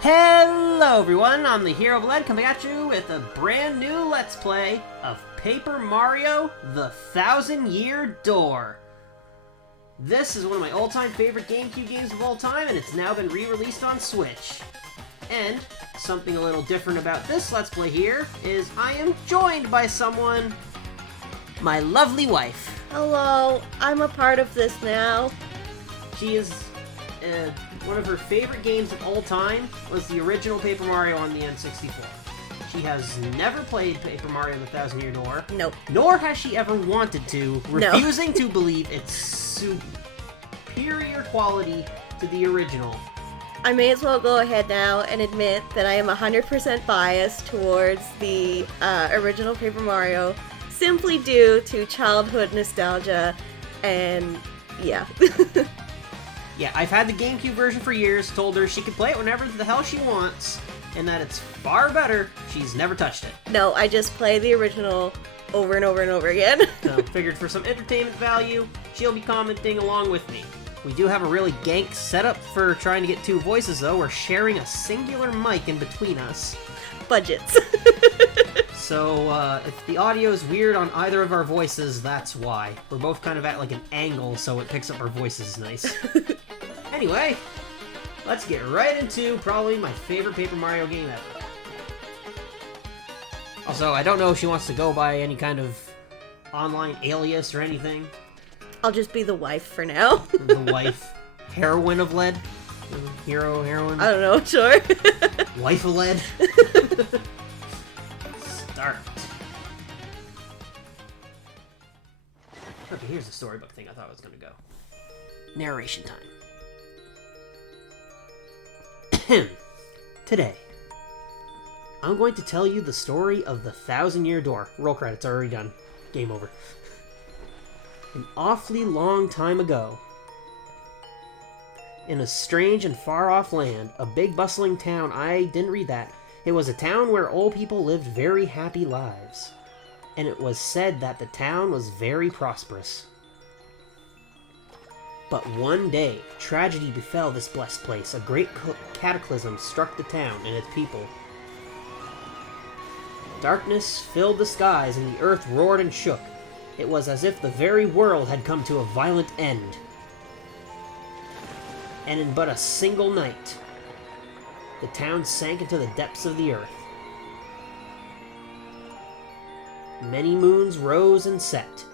Hello everyone, I'm the Hero Bled coming at you with a brand new Let's Play of Paper Mario The Thousand Year Door. This is one of my all-time favorite GameCube games of all time, and it's now been re-released on Switch. And something a little different about this Let's Play here is I am joined by someone, my lovely wife. Hello, I'm a part of this now. She is one of her favorite games of all time was the original Paper Mario on the N64. She has never played Paper Mario The Thousand Year Door. Nope. Nor has she ever wanted to, refusing to believe its superior quality to the original. I may as well go ahead now and admit that I am 100% biased towards the original Paper Mario, simply due to childhood nostalgia, and yeah. Yeah, I've had the GameCube version for years, told her she could play it whenever the hell she wants, and that it's far better. She's never touched it. No, I just play the original over and over and over again. So, figured for some entertainment value, she'll be commenting along with me. We do have a really gank setup for trying to get two voices, though. We're sharing a singular mic in between us. Budgets. So, if the audio is weird on either of our voices, that's why. We're both kind of at like an angle, so it picks up our voices nice. Anyway, let's get right into probably my favorite Paper Mario game ever. Also, I don't know if she wants to go by any kind of online alias or anything. I'll just be the wife for now. The wife. Heroine of Lead? Hero, heroine? I don't know, sure. Wife of Lead? Start. Okay, here's the storybook thing I thought I was going to go. Narration time. Today, I'm going to tell you the story of the Thousand Year Door. Roll credits, already done. Game over. An awfully long time ago, in a strange and far-off land, a big bustling town. I didn't read that. It was a town where old people lived very happy lives, and it was said that the town was very prosperous. But one day, tragedy befell this blessed place. A great cataclysm struck the town and its people. Darkness filled the skies and the earth roared and shook. It was as if the very world had come to a violent end. And in but a single night, the town sank into the depths of the earth. Many moons rose and set.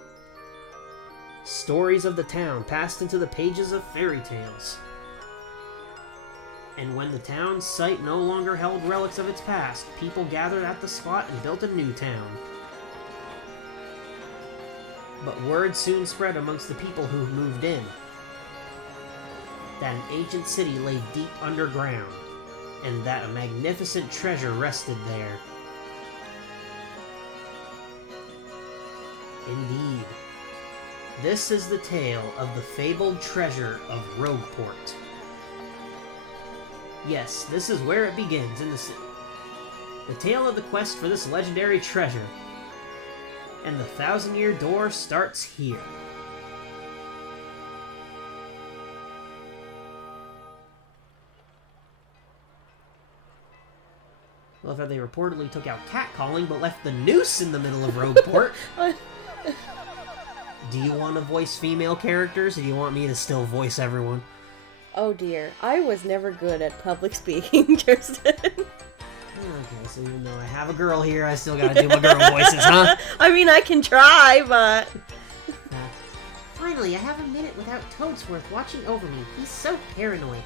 Stories of the town passed into the pages of fairy tales. And when the town's site no longer held relics of its past, people gathered at the spot and built a new town. But word soon spread amongst the people who moved in that an ancient city lay deep underground, and that a magnificent treasure rested there. Indeed. This is the tale of the fabled treasure of Rogueport. Yes, this is where it begins, in the city. The tale of the quest for this legendary treasure. And the Thousand Year Door starts here. Love how they reportedly took out catcalling, but left the noose in the middle of Rogueport. Do you want to voice female characters, or do you want me to still voice everyone? Oh dear, I was never good at public speaking, Kirsten. Okay, so even though I have a girl here, I still gotta do my girl voices, huh? I mean, I can try, but... Finally, I have a minute without Toadsworth watching over me. He's so paranoid.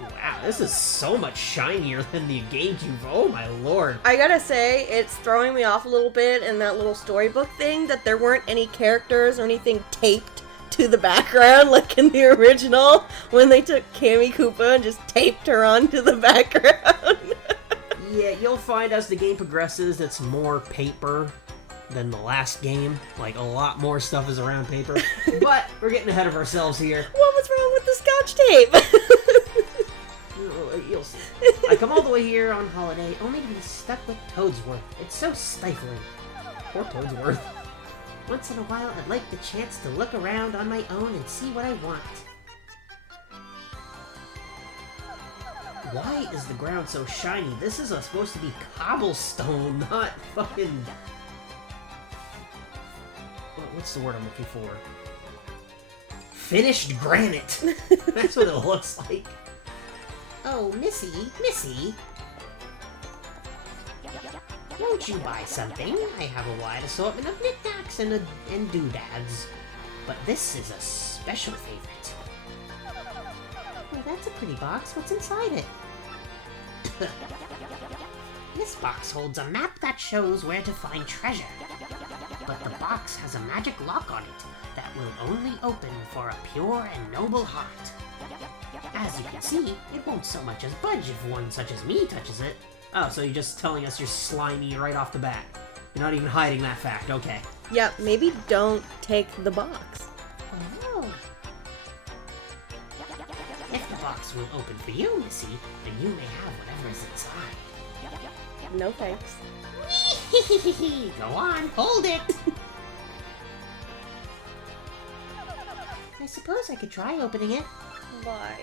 Wow, this is so much shinier than the GameCube. Oh my lord. I gotta say, it's throwing me off a little bit in that little storybook thing that there weren't any characters or anything taped to the background like in the original when they took Kammy Koopa and just taped her onto the background. Yeah, you'll find as the game progresses, it's more paper than the last game. Like, a lot more stuff is around paper. But we're getting ahead of ourselves here. What was wrong with the Scotch tape? You'll see. I come all the way here on holiday only to be stuck with Toadsworth. It's so stifling. Poor Toadsworth. Once in a while, I'd like the chance to look around on my own and see what I want. Why is the ground so shiny? This is supposed to be cobblestone, not fucking... What's the word I'm looking for? Finished granite! That's what it looks like. Oh, Missy. Won't you buy something? I have a wide assortment of knickknacks and doodads. But this is a special favorite. Oh, that's a pretty box. What's inside it? This box holds a map that shows where to find treasure. But the box has a magic lock on it that will only open for a pure and noble heart. As you can see, it won't so much as budge if one such as me touches it. Oh, so you're just telling us you're slimy right off the bat. You're not even hiding that fact, okay. Yeah, maybe don't take the box. Oh. If the box will open for you, Missy, then you may have whatever is inside. No thanks. Go on, hold it! I suppose I could try opening it. Why?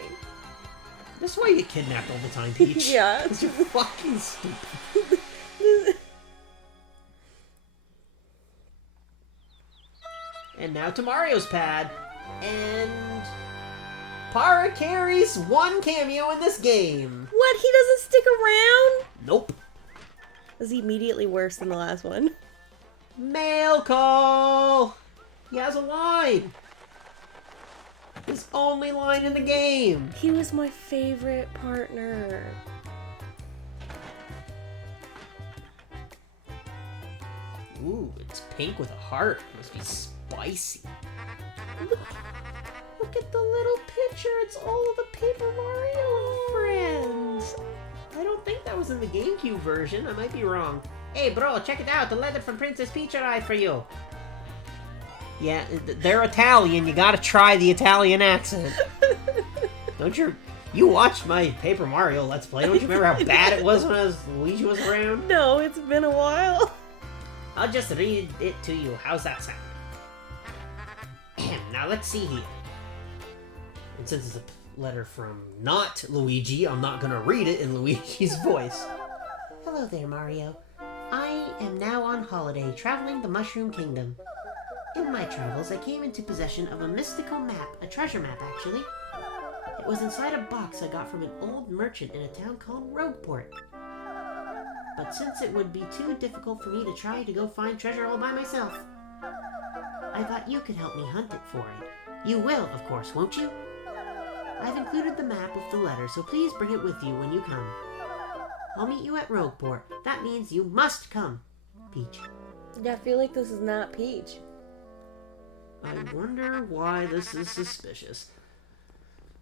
That's why you get kidnapped all the time, Peach. Yeah. You're fucking stupid. And now to Mario's pad. And... Parakarry's one cameo in this game. What? He doesn't stick around? Nope. Was he immediately worse than the last one? Mail call! He has a line. His only line in the game. He was my favorite partner. Ooh, it's pink with a heart. Must be spicy. Look at the little picture. It's all of the Paper Mario friends. I don't think that was in the GameCube version. I might be wrong. Hey, bro, check it out. The letter from Princess Peach arrived for you. Yeah, they're Italian. You gotta try the Italian accent. Don't you watched my Paper Mario Let's Play. Don't you remember how bad it was when Luigi was around? No, it's been a while. I'll just read it to you. How's that sound? Now let's see here. And since it's a letter from not Luigi, I'm not gonna read it in Luigi's voice. Hello there, Mario. I am now on holiday, traveling the Mushroom Kingdom. In my travels, I came into possession of a mystical map, a treasure map actually. It was inside a box I got from an old merchant in a town called Rogueport. But since it would be too difficult for me to try to go find treasure all by myself, I thought you could help me hunt it for it. You will, of course, won't you? I've included the map with the letter, so please bring it with you when you come. I'll meet you at Rogueport. That means you must come, Peach. Yeah, I feel like this is not Peach. I wonder why this is suspicious.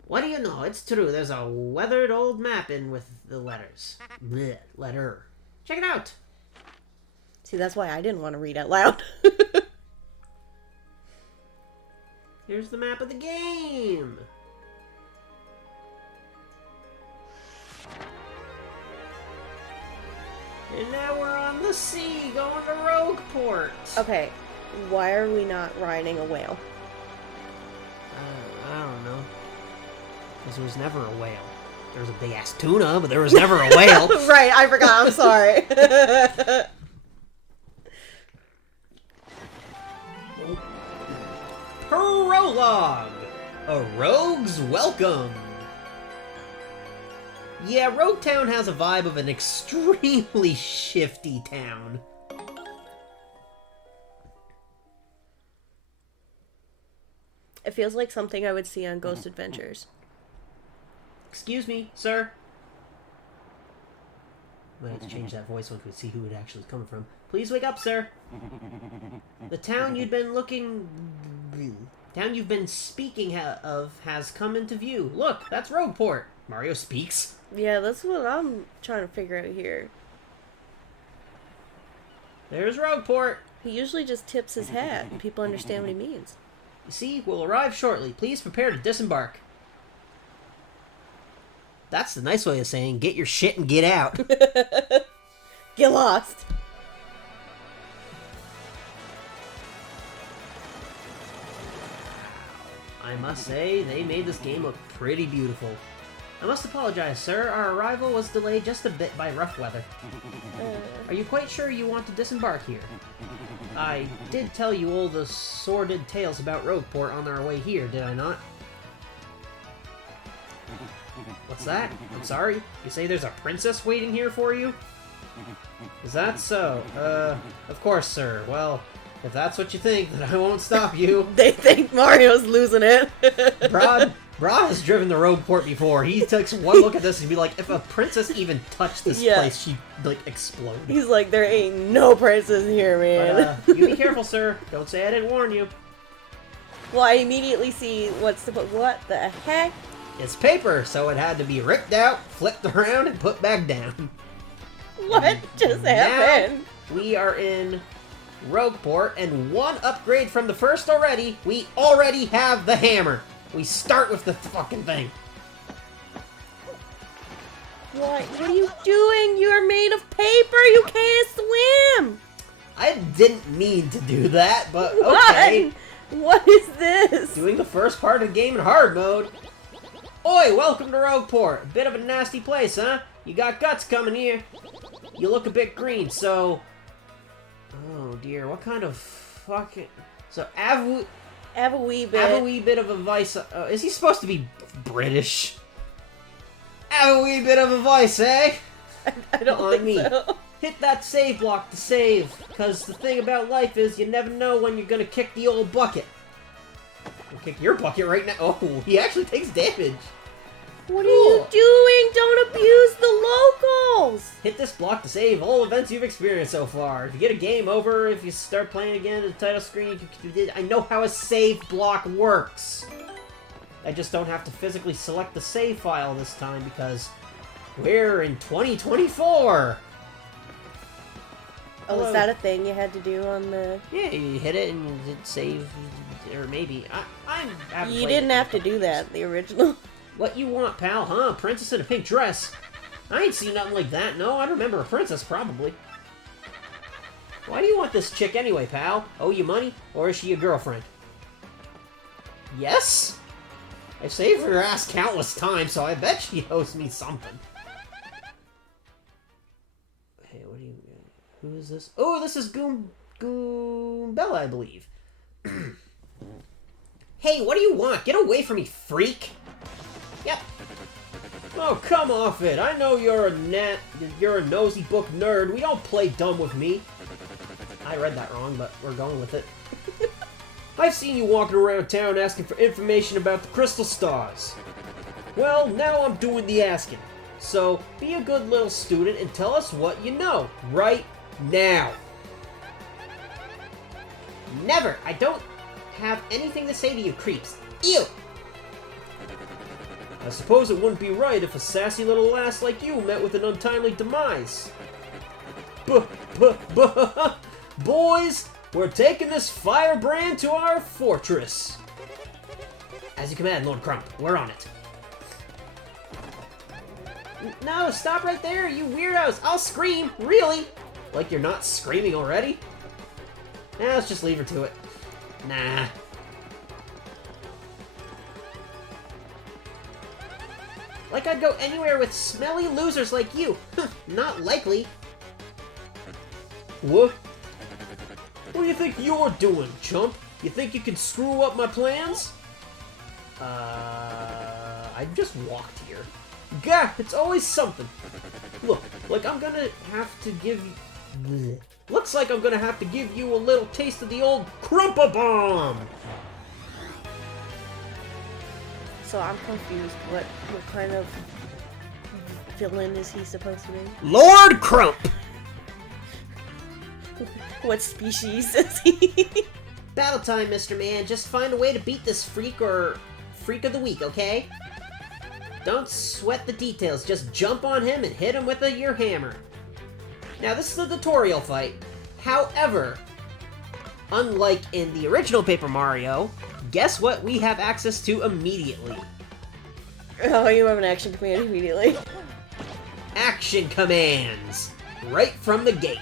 What do you know? It's true. There's a weathered old map in with the letters. Blech, letter. Check it out. See, that's why I didn't want to read out loud. Here's the map of the game. And now we're on the sea, going to Rogueport. Okay, why are we not riding a whale? I don't know. Because there was never a whale. There was a big ass tuna, but there was never a whale. Right, I forgot, I'm sorry. Prologue! A Rogue's Welcome! Yeah, Rogue Town has a vibe of an extremely shifty town. It feels like something I would see on Ghost Adventures. Excuse me, sir. We have to change that voice once we see who it actually is coming from. Please wake up, sir. The town you've been speaking of has come into view. Look, that's Rogueport. Mario speaks. Yeah, that's what I'm trying to figure out here. There's Rogueport. He usually just tips his hat and people understand what he means. You see, we'll arrive shortly. Please prepare to disembark. That's the nice way of saying get your shit and get out. Get lost. I must say, they made this game look pretty beautiful. I must apologize, sir. Our arrival was delayed just a bit by rough weather. Are you quite sure you want to disembark here? I did tell you all the sordid tales about Rogueport on our way here, did I not? What's that? I'm sorry? You say there's a princess waiting here for you? Is that so? Of course, sir. Well, if that's what you think, then I won't stop you. They think Mario's losing it. Brad has driven the Rogueport before. He takes one look at this and be like, if a princess even touched this place, she'd, like, explode. He's like, there ain't no princess here, man. But, you be careful, sir. Don't say I didn't warn you. Well, I immediately see what the heck? It's paper, so it had to be ripped out, flipped around, and put back down. What just happened? Now, we are in Rogueport, and one upgrade from the first already. We already have the hammer. We start with the fucking thing. What are you doing? You're made of paper. You can't swim. I didn't mean to do that, but okay. What is this? Doing the first part of the game in hard mode. Oi, welcome to Rogueport. Bit of a nasty place, huh? You got guts coming here. You look a bit green, so... Oh dear, what kind of fucking... So, have a wee bit of advice. Is he supposed to be British? Have a wee bit of advice, eh? I don't think so. Hit that save block to save, because the thing about life is you never know when you're gonna kick the old bucket. I'll kick your bucket right now. Oh, he actually takes damage. What are you doing? Don't abuse the locals! Hit this block to save all events you've experienced so far. If you get a game over, if you start playing again at the title screen, I know how a save block works. I just don't have to physically select the save file this time because we're in 2024. Oh, is that a thing you had to do on the... Yeah, you hit it and you did save, or maybe... You didn't have to do that, the original. What you want, pal, huh? Princess in a pink dress? I ain't seen nothing like that. No, I remember a princess, probably. Why do you want this chick anyway, pal? Owe you money? Or is she your girlfriend? Yes? I've saved her ass countless times, so I bet she owes me something. Hey, what do you... Who is this? Oh, this is Goombella, I believe. Hey, what do you want? Get away from me, freak! Yep. Oh, come off it. I know you're a nosy book nerd. We don't play dumb with me. I read that wrong, but we're going with it. I've seen you walking around town asking for information about the crystal stars. Well, now I'm doing the asking. So, be a good little student and tell us what you know, right now. Never! I don't have anything to say to you, creeps. Ew! I suppose it wouldn't be right if a sassy little lass like you met with an untimely demise. Boys, we're taking this firebrand to our fortress. As you command, Lord Crump. We're on it. No, stop right there, you weirdos! I'll scream! Really? Like you're not screaming already? Nah, let's just leave her to it. Nah. Like I'd go anywhere with smelly losers like you. Not likely. What? What do you think you're doing, chump? You think you can screw up my plans? I just walked here. Gah, it's always something. Look, like I'm gonna have to give you... Blech. Looks like I'm gonna have to give you a little taste of the old Crumpa-Bomb! So I'm confused. What kind of villain is he supposed to be? Lord Crump! What species is he? Battle time, Mr. Man. Just find a way to beat this freak or freak of the week, okay? Don't sweat the details. Just jump on him and hit him with your hammer. Now, this is a tutorial fight. However, unlike in the original Paper Mario, guess what we have access to immediately? Oh, you have an action command immediately. Action commands! Right from the gate.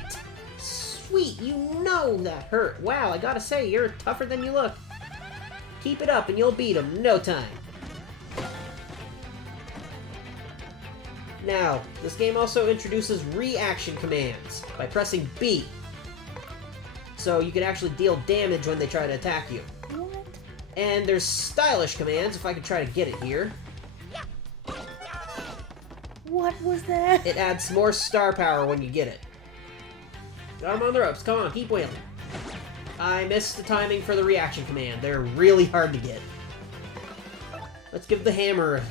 Sweet, you know that hurt. Wow, I gotta say, you're tougher than you look. Keep it up and you'll beat him in no time. Now, this game also introduces reaction commands by pressing B. So you can actually deal damage when they try to attack you. What? And there's stylish commands, if I can try to get it here. What was that? It adds more star power when you get it. Got him on the ropes. Come on, keep wailing. I missed the timing for the reaction command. They're really hard to get. Let's give the hammer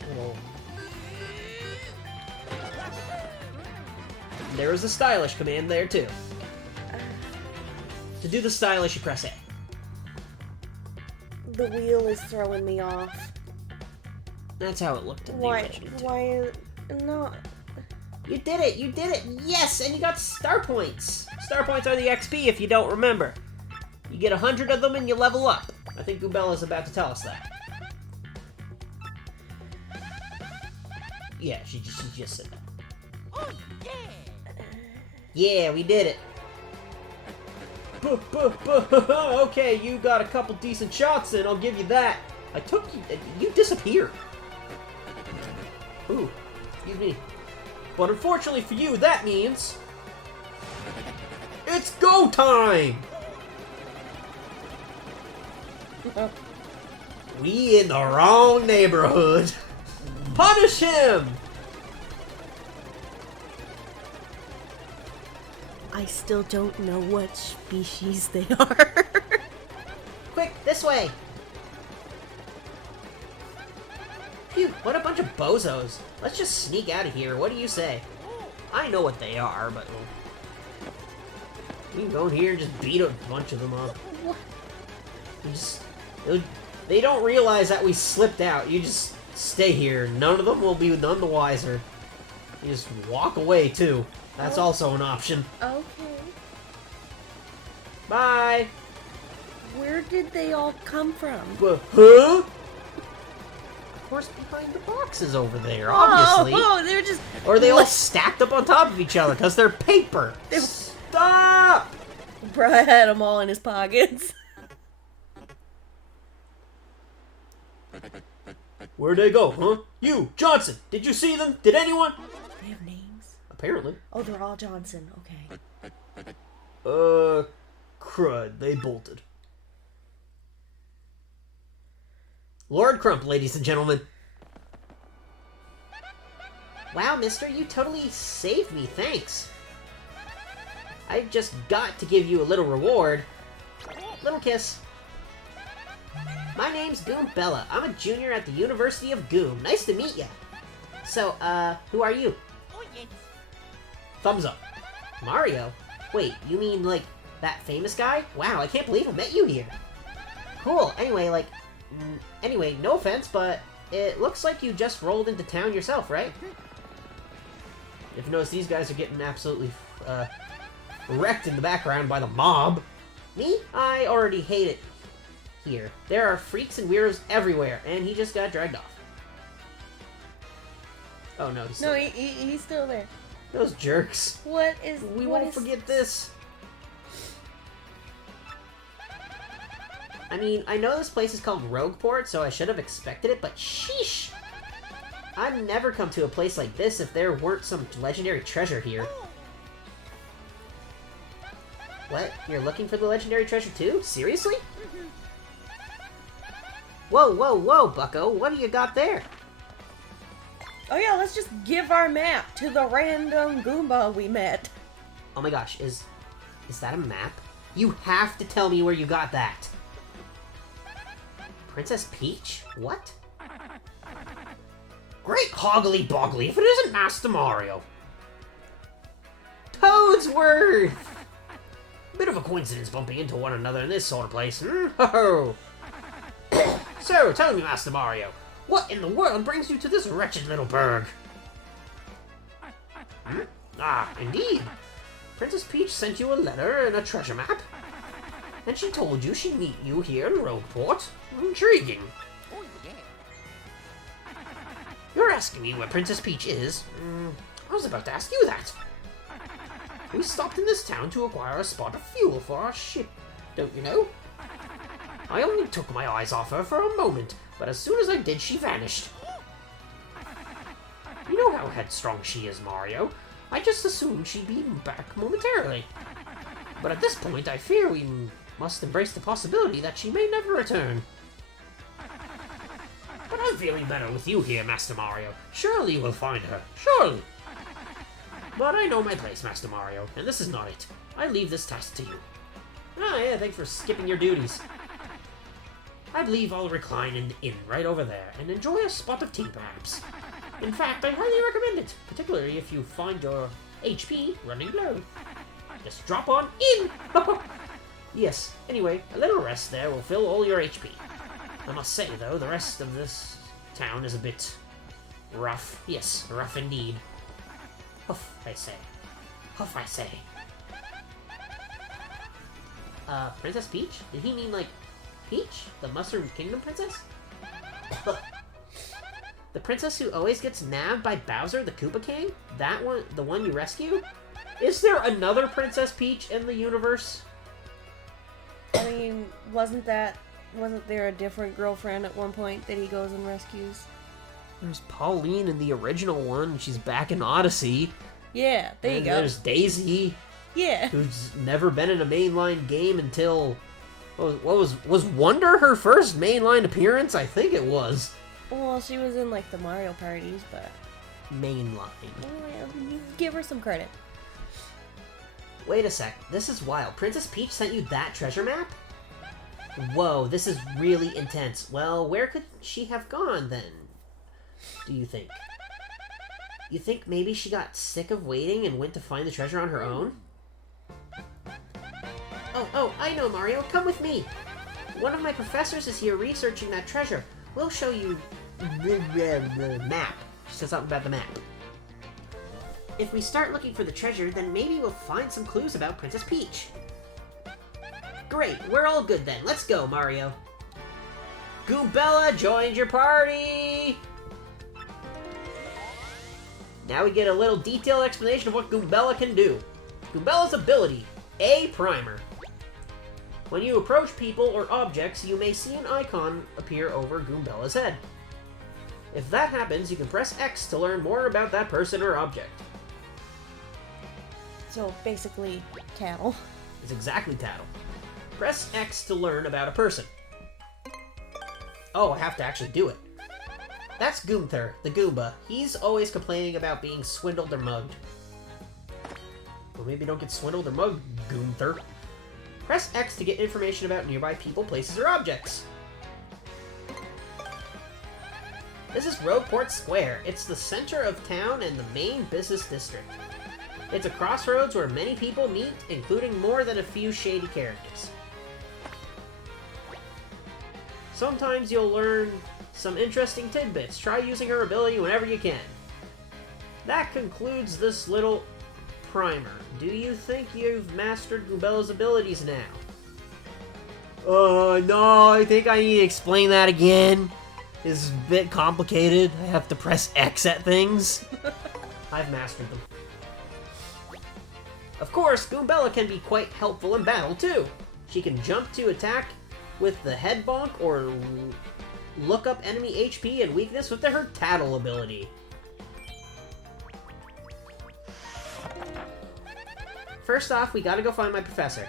a little... There was a stylish command there, too. To do the stylish, you press A. The wheel is throwing me off. That's how it looked in the Why? original, too. Why? No. You did it! You did it! Yes! And you got star points! Star points are the XP if you don't remember. You get 100 of them and you level up. I think Goobella's about to tell us that. Yeah, she just said that. Oh, yeah! Yeah, we did it! Okay, you got a couple decent shots in, I'll give you that. I took you... You disappeared. Ooh, excuse me. But unfortunately for you, that means... It's go time! We in the wrong neighborhood. Punish him! I still don't know what species they are. Quick, this way! Phew, what a bunch of bozos. Let's just sneak out of here. What do you say? I know what they are, but... We can go in here and just beat a bunch of them up. They don't realize that we slipped out. You just stay here. None of them will be none the wiser. You just walk away, too. That's also an option. Okay. Bye! Where did they all come from? Huh? Of course, behind the boxes over there, obviously. Oh, they're just... Or they all stacked up on top of each other because they're paper. Stop! Bruh had them all in his pockets. Where'd they go, huh? You, Johnson, did you see them? Did anyone? They have names? Apparently. Oh, they're all Johnson. Okay. Crud, they bolted. Lord Crump, ladies and gentlemen. Wow, mister, you totally saved me, thanks. I just got to give you a little reward. Little kiss. My name's Goombella. I'm a junior at the University of Goom. Nice to meet ya. So, who are you? Oh, yes! Thumbs up. Mario? Wait, you mean, like, that famous guy? Wow, I can't believe I met you here. Cool, anyway, anyway, no offense, but it looks like you just rolled into town yourself, right? If you notice, these guys are getting absolutely, wrecked in the background by the mob. Me? I already hate it here. There are freaks and weirdos everywhere, and he just got dragged off. Oh no, he's still No, he's still there. Those jerks. What is... We what won't is- forget this. I mean, I know this place is called Rogueport, so I should have expected it, but sheesh! I'd never come to a place like this if there weren't some legendary treasure here. What? You're looking for the legendary treasure too? Seriously? Whoa, whoa, whoa, bucko, what do you got there? Oh yeah, let's just give our map to the random Goomba we met. Oh my gosh, is that a map? You have to tell me where you got that. Princess Peach? What? Great hoggly boggly if it isn't Master Mario. Toadsworth! Bit of a coincidence bumping into one another in this sort of place. Ho-ho! So, tell me, Master Mario, what in the world brings you to this wretched little burg? Ah, indeed. Princess Peach sent you a letter and a treasure map. And she told you she'd meet you here in Rogueport. Intriguing. Oh, yeah! You're asking me where Princess Peach is? I was about to ask you that. We stopped in this town to acquire a spot of fuel for our ship, don't you know? I only took my eyes off her for a moment, but as soon as I did, she vanished. You know how headstrong she is, Mario. I just assumed she'd be back momentarily. But at this point, I fear we must embrace the possibility that she may never return. But I'm feeling better with you here, Master Mario. Surely you will find her. Surely. But I know my place, Master Mario, and this is not it. I leave this task to you. Ah, yeah, thanks for skipping your duties. I believe I'll recline in the inn right over there and enjoy a spot of tea, perhaps. In fact, I highly recommend it, particularly if you find your HP running low. Just drop on in! Yes, anyway, a little rest there will fill all your HP. I must say, though, the rest of this town is a bit rough. Yes, rough indeed. Huff, I say. Huff, I say. Princess Peach? Did he mean, like, Peach? The Mushroom Kingdom princess? The princess who always gets nabbed by Bowser, the Koopa King? That one? The one you rescue? Is there another Princess Peach in the universe? I mean, wasn't there a different girlfriend at one point that he goes and rescues? There's Pauline in the original one. She's back in Odyssey. Yeah, there you And go. there's Daisy, Yeah. who's never been in a mainline game until... What was Wonder her first mainline appearance? I think it was. Well, she was in, like, the Mario parties, but... Mainline. Well, you give her some credit. Wait a sec, this is wild. Princess Peach sent you that treasure map? Whoa, this is really intense. Well, where could she have gone, then? Do you think? You think maybe she got sick of waiting and went to find the treasure on her own? Oh, I know, Mario. Come with me. One of my professors is here researching that treasure. We'll show you the map. She said something about the map. If we start looking for the treasure, then maybe we'll find some clues about Princess Peach. Great, we're all good then. Let's go, Mario. Goombella joined your party! Now we get a little detailed explanation of what Goombella can do. Goombella's ability, A Primer. When you approach people or objects, you may see an icon appear over Goombella's head. If that happens, you can press X to learn more about that person or object. So, basically, Tattle. It's exactly Tattle. Press X to learn about a person. Oh, I have to actually do it. That's Goomther, the Goomba. He's always complaining about being swindled or mugged. Or maybe don't get swindled or mugged, Goomther. Press X to get information about nearby people, places, or objects. This is Rogueport Square. It's the center of town and the main business district. It's a crossroads where many people meet, including more than a few shady characters. Sometimes you'll learn some interesting tidbits. Try using her ability whenever you can. That concludes this little primer. Do you think you've mastered Goombella's abilities now? No, I think I need to explain that again. It's a bit complicated. I have to press X at things. I've mastered them. Of course, Goombella can be quite helpful in battle, too. She can jump to attack with the head bonk or look up enemy HP and weakness with her Tattle ability. First off, we gotta go find my professor.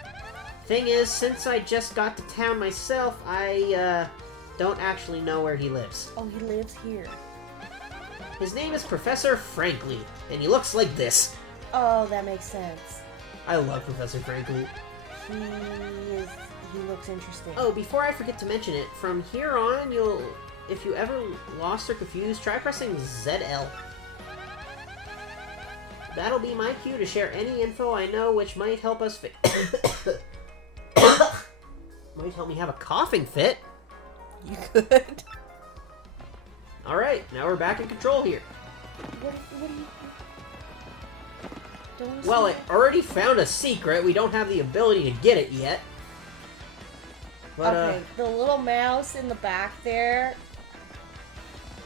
Thing is, since I just got to town myself, I don't actually know where he lives. Oh, he lives here. His name is Professor Frankly, and he looks like this. Oh, that makes sense. I love Professor Frankly. He looks interesting. Oh, before I forget to mention it, from here on, if you ever lost or confused, try pressing ZL. That'll be my cue to share any info I know which might help us might help me have a coughing fit. You could. Alright, now we're back in control here. What do you... Don't Well, I see already found a secret. We don't have the ability to get it yet. But, okay, the little mouse in the back there.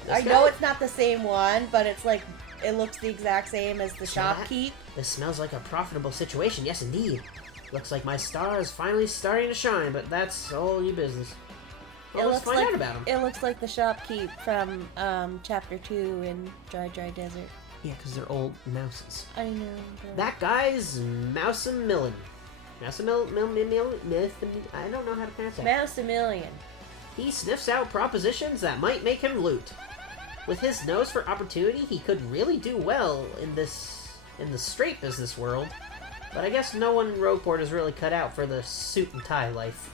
this I guy? know it's not the same one, but it's like, it looks the exact same as the Smell that? shopkeep. This smells like a profitable situation. Yes, indeed. Looks like my star is finally starting to shine, but that's all your business. Well, let's find out about him. It looks like the shopkeep from chapter 2 in Dry Desert. Yeah, because they're old mouses. I know. But... That guy's Mousamillion. Mousamillion? I don't know how to pronounce that. Mousamillion. He sniffs out propositions that might make him loot. With his nose for opportunity, he could really do well in the straight business world. But I guess no one in Rogueport is really cut out for the suit and tie life.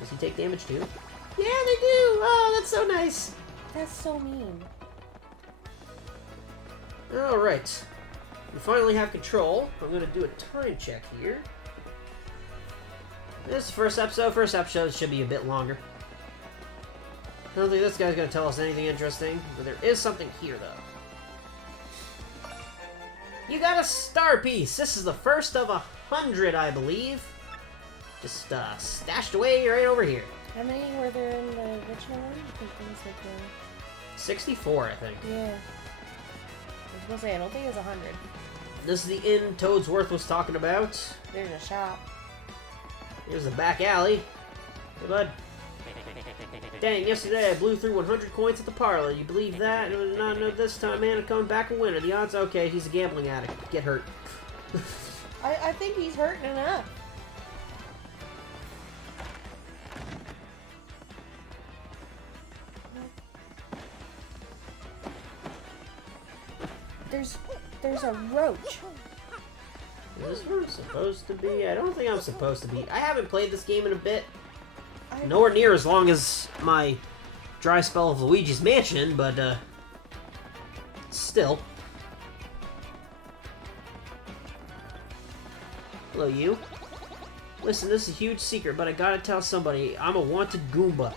Does he take damage too? Yeah, they do! Oh, that's so nice! That's so mean. Alright. We finally have control. I'm gonna do a time check here. This is the first episode. First episode should be a bit longer. I don't think this guy's gonna tell us anything interesting, but there is something here, though. You got a star piece! This is the first of 100, I believe. Just stashed away right over here. How many were there in the original one? I think it was like 64, I think. Yeah. I was gonna say, I don't think it was 100. This is the inn Toadsworth was talking about. There's a shop. Here's the back alley. Hey, bud. Dang, yesterday I blew through 100 coins at the parlor. You believe that? No, this time, man, I'm coming back a winner. The odds, okay, he's a gambling addict. Get hurt. I think he's hurting enough. There's a roach. Is this where I'm supposed to be? I don't think I'm supposed to be. I haven't played this game in a bit. Nowhere near as long as my dry spell of Luigi's Mansion, but, still. Hello, you. Listen, this is a huge secret, but I gotta tell somebody. I'm a wanted Goomba.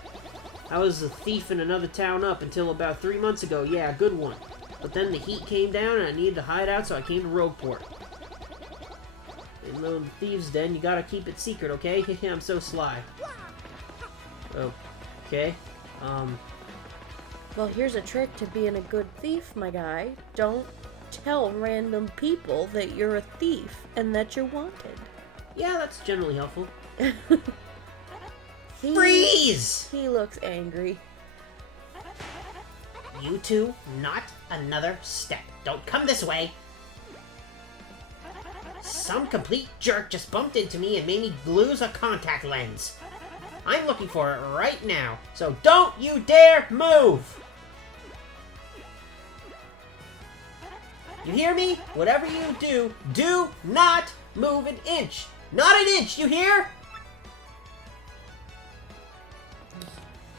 I was a thief in another town up until about 3 months ago. Yeah, a good one. But then the heat came down and I needed to hide out, so I came to Rogueport. In the thieves' den, you gotta keep it secret, okay? I'm so sly. Okay. Well, here's a trick to being a good thief, my guy. Don't tell random people that you're a thief and that you're wanted. Yeah, that's generally helpful. He, Freeze! He looks angry. You two, not another step. Don't come this way. Some complete jerk just bumped into me and made me lose a contact lens. I'm looking for it right now, so don't you dare move! You hear me? Whatever you do, do not move an inch! Not an inch, you hear?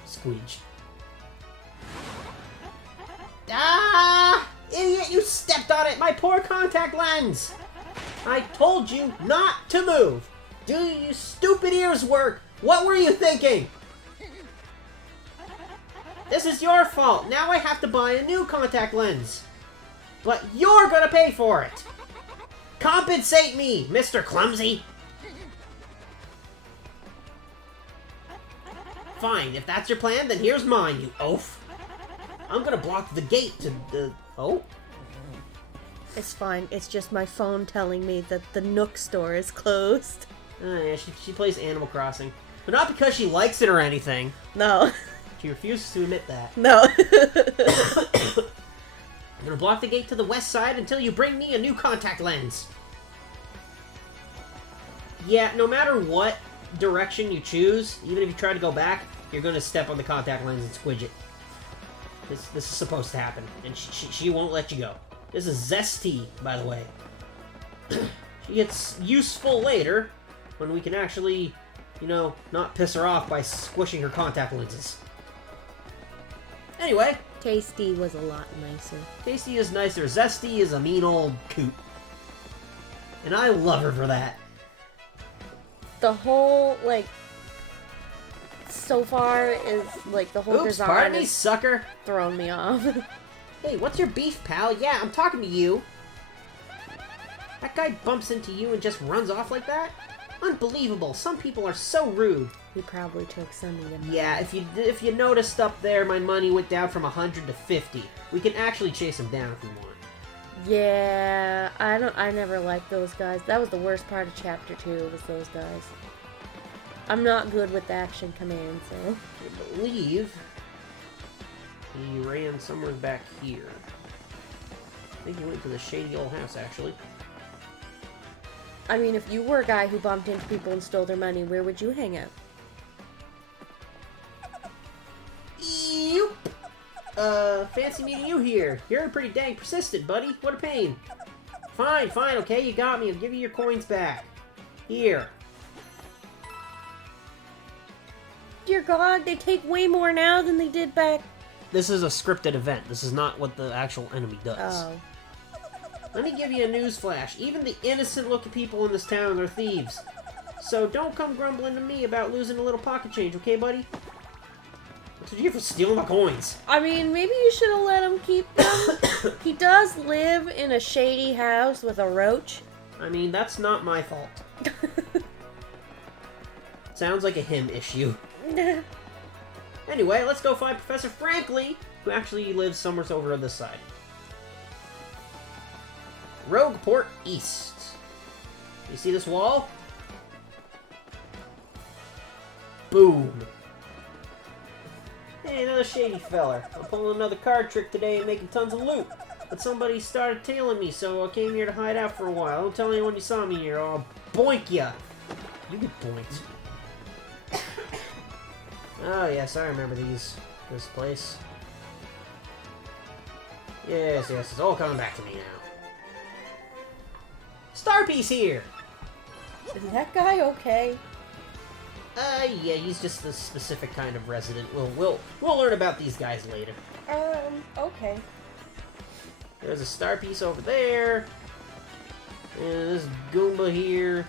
Squeege. Ah! Idiot, you stepped on it! My poor contact lens! I told you not to move! Do you stupid ears work? What were you thinking? This is your fault. Now I have to buy a new contact lens. But you're gonna pay for it! Compensate me, Mr. Clumsy! Fine, if that's your plan, then here's mine, you oaf. I'm gonna block the gate to the... Oh? It's fine. It's just my phone telling me that the Nook store is closed. Oh yeah, she plays Animal Crossing. But not because she likes it or anything. No. She refuses to admit that. No. I'm gonna block the gate to the west side until you bring me a new contact lens. Yeah, no matter what direction you choose, even if you try to go back, you're gonna step on the contact lens and squidge it. This is supposed to happen, and she won't let you go. This is Zesty, by the way. She gets useful later, when we can actually, you know, not piss her off by squishing her contact lenses. Anyway. Tasty was a lot nicer. Tasty is nicer. Zesty is a mean old coot. And I love her for that. The whole, like, so far is, like, the whole Oops, design pardon me, is sucker. throwing me off. Hey, what's your beef, pal? Yeah, I'm talking to you. That guy bumps into you and just runs off like that? Unbelievable. Some people are so rude. He probably took some of them. Yeah, if you noticed up there, my money went down from 100 to 50. We can actually chase him down if we want. Yeah, I never liked those guys. That was the worst part of chapter 2, was those guys. I'm not good with the action command, so... I believe he ran somewhere back here. I think he went to the shady old house, actually. I mean, if you were a guy who bumped into people and stole their money, where would you hang out? Yoop! Fancy meeting you here. You're pretty dang persistent, buddy. What a pain. Fine, okay, you got me. I'll give you your coins back. Here. Dear God, they take way more now than they did back... This is a scripted event. This is not what the actual enemy does. Oh. Let me give you a news flash. Even the innocent-looking people in this town are thieves. So don't come grumbling to me about losing a little pocket change, okay, buddy? What's you for stealing my coins? I mean, maybe you should have let him keep them. He does live in a shady house with a roach. I mean, that's not my fault. Sounds like a him issue. Anyway, let's go find Professor Franklin, who actually lives somewhere over on this side. Rogueport East. You see this wall? Boom. Hey, another shady feller. I'm pulling another card trick today and making tons of loot. But somebody started tailing me, so I came here to hide out for a while. Don't tell anyone you saw me here, or I'll boink ya. You get boinked. Oh, yes, I remember this place. Yes, it's all coming back to me now. Starpiece here! Is that guy okay? Yeah, he's just a specific kind of resident. We'll learn about these guys later. Okay. There's a star piece over there. And this Goomba here.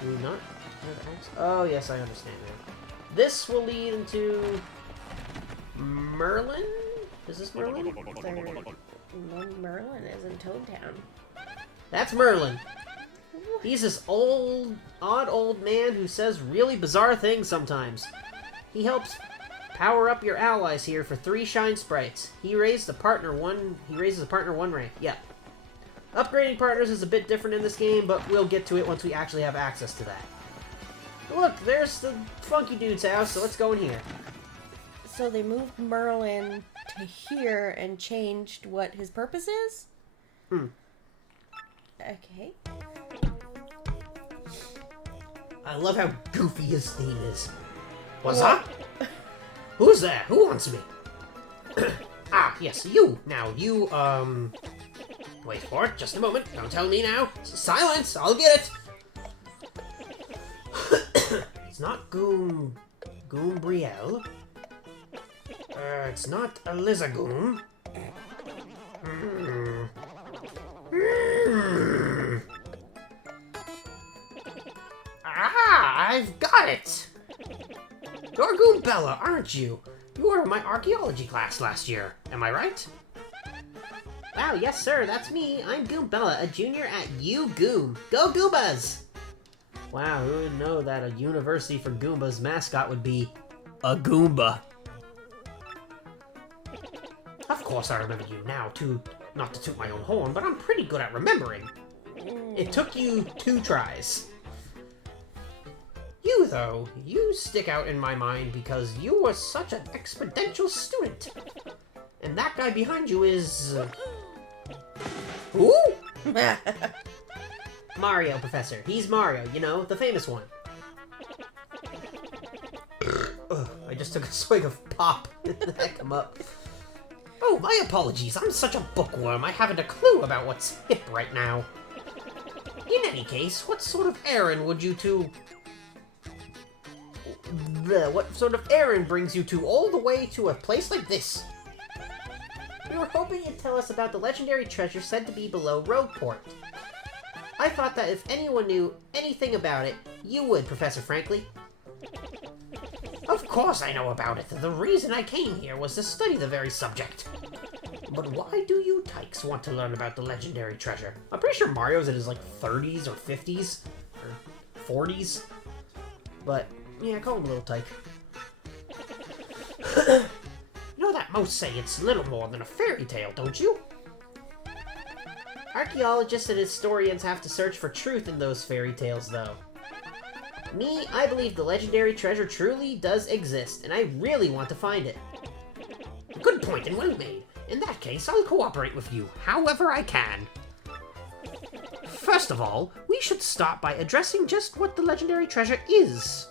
Do we not have axe? Oh, yes, I understand now. This will lead into Merlin? Is this Merlin? Merlin is in Toad Town. That's Merlin. He's this odd old man who says really bizarre things sometimes. He helps power up your allies here for 3 shine sprites. He raises the partner one rank. Yeah. Upgrading partners is a bit different in this game, but we'll get to it once we actually have access to that. Look, there's the funky dude's house, so let's go in here. So they moved Merlin to here and changed what his purpose is? Okay. I love how goofy his theme is. What's that? Who's that? Who wants me? Ah, yes, you. Now, you, wait for it, just a moment. Don't tell me now. Silence! I'll get it! It's not Goombriel. It's not Elizagoom. Ah, I've got it! You're Goombella, aren't you? You were in my archaeology class last year, am I right? Wow, yes sir, that's me. I'm Goombella, a junior at UGoom. Go Goombas! Wow, who would know that a University for Goombas mascot would be a Goomba? Of course I remember you now, too. Not to toot my own horn, but I'm pretty good at remembering. It took you 2 tries. You, though, you stick out in my mind because you were such an exponential student. And that guy behind you is... Who? Mario, Professor. He's Mario, you know, the famous one. Ugh, I just took a swig of pop. That come up. Oh, my apologies. I'm such a bookworm. I haven't a clue about what's hip right now. In any case, what sort of errand would you two... What sort of errand brings you two all the way to a place like this? We were hoping you'd tell us about the legendary treasure said to be below Rogueport. I thought that if anyone knew anything about it, you would, Professor Franklin. Of course I know about it. The reason I came here was to study the very subject. But why do you tykes want to learn about the legendary treasure? I'm pretty sure Mario's in his, like, 30s or 50s. Or 40s. But, yeah, call him Little Tyke. You know that most say it's little more than a fairy tale, don't you? Archaeologists and historians have to search for truth in those fairy tales, though. Me, I believe the legendary treasure truly does exist, and I really want to find it. Good point and well made. In that case, I'll cooperate with you, however I can. First of all, we should start by addressing just what the legendary treasure is.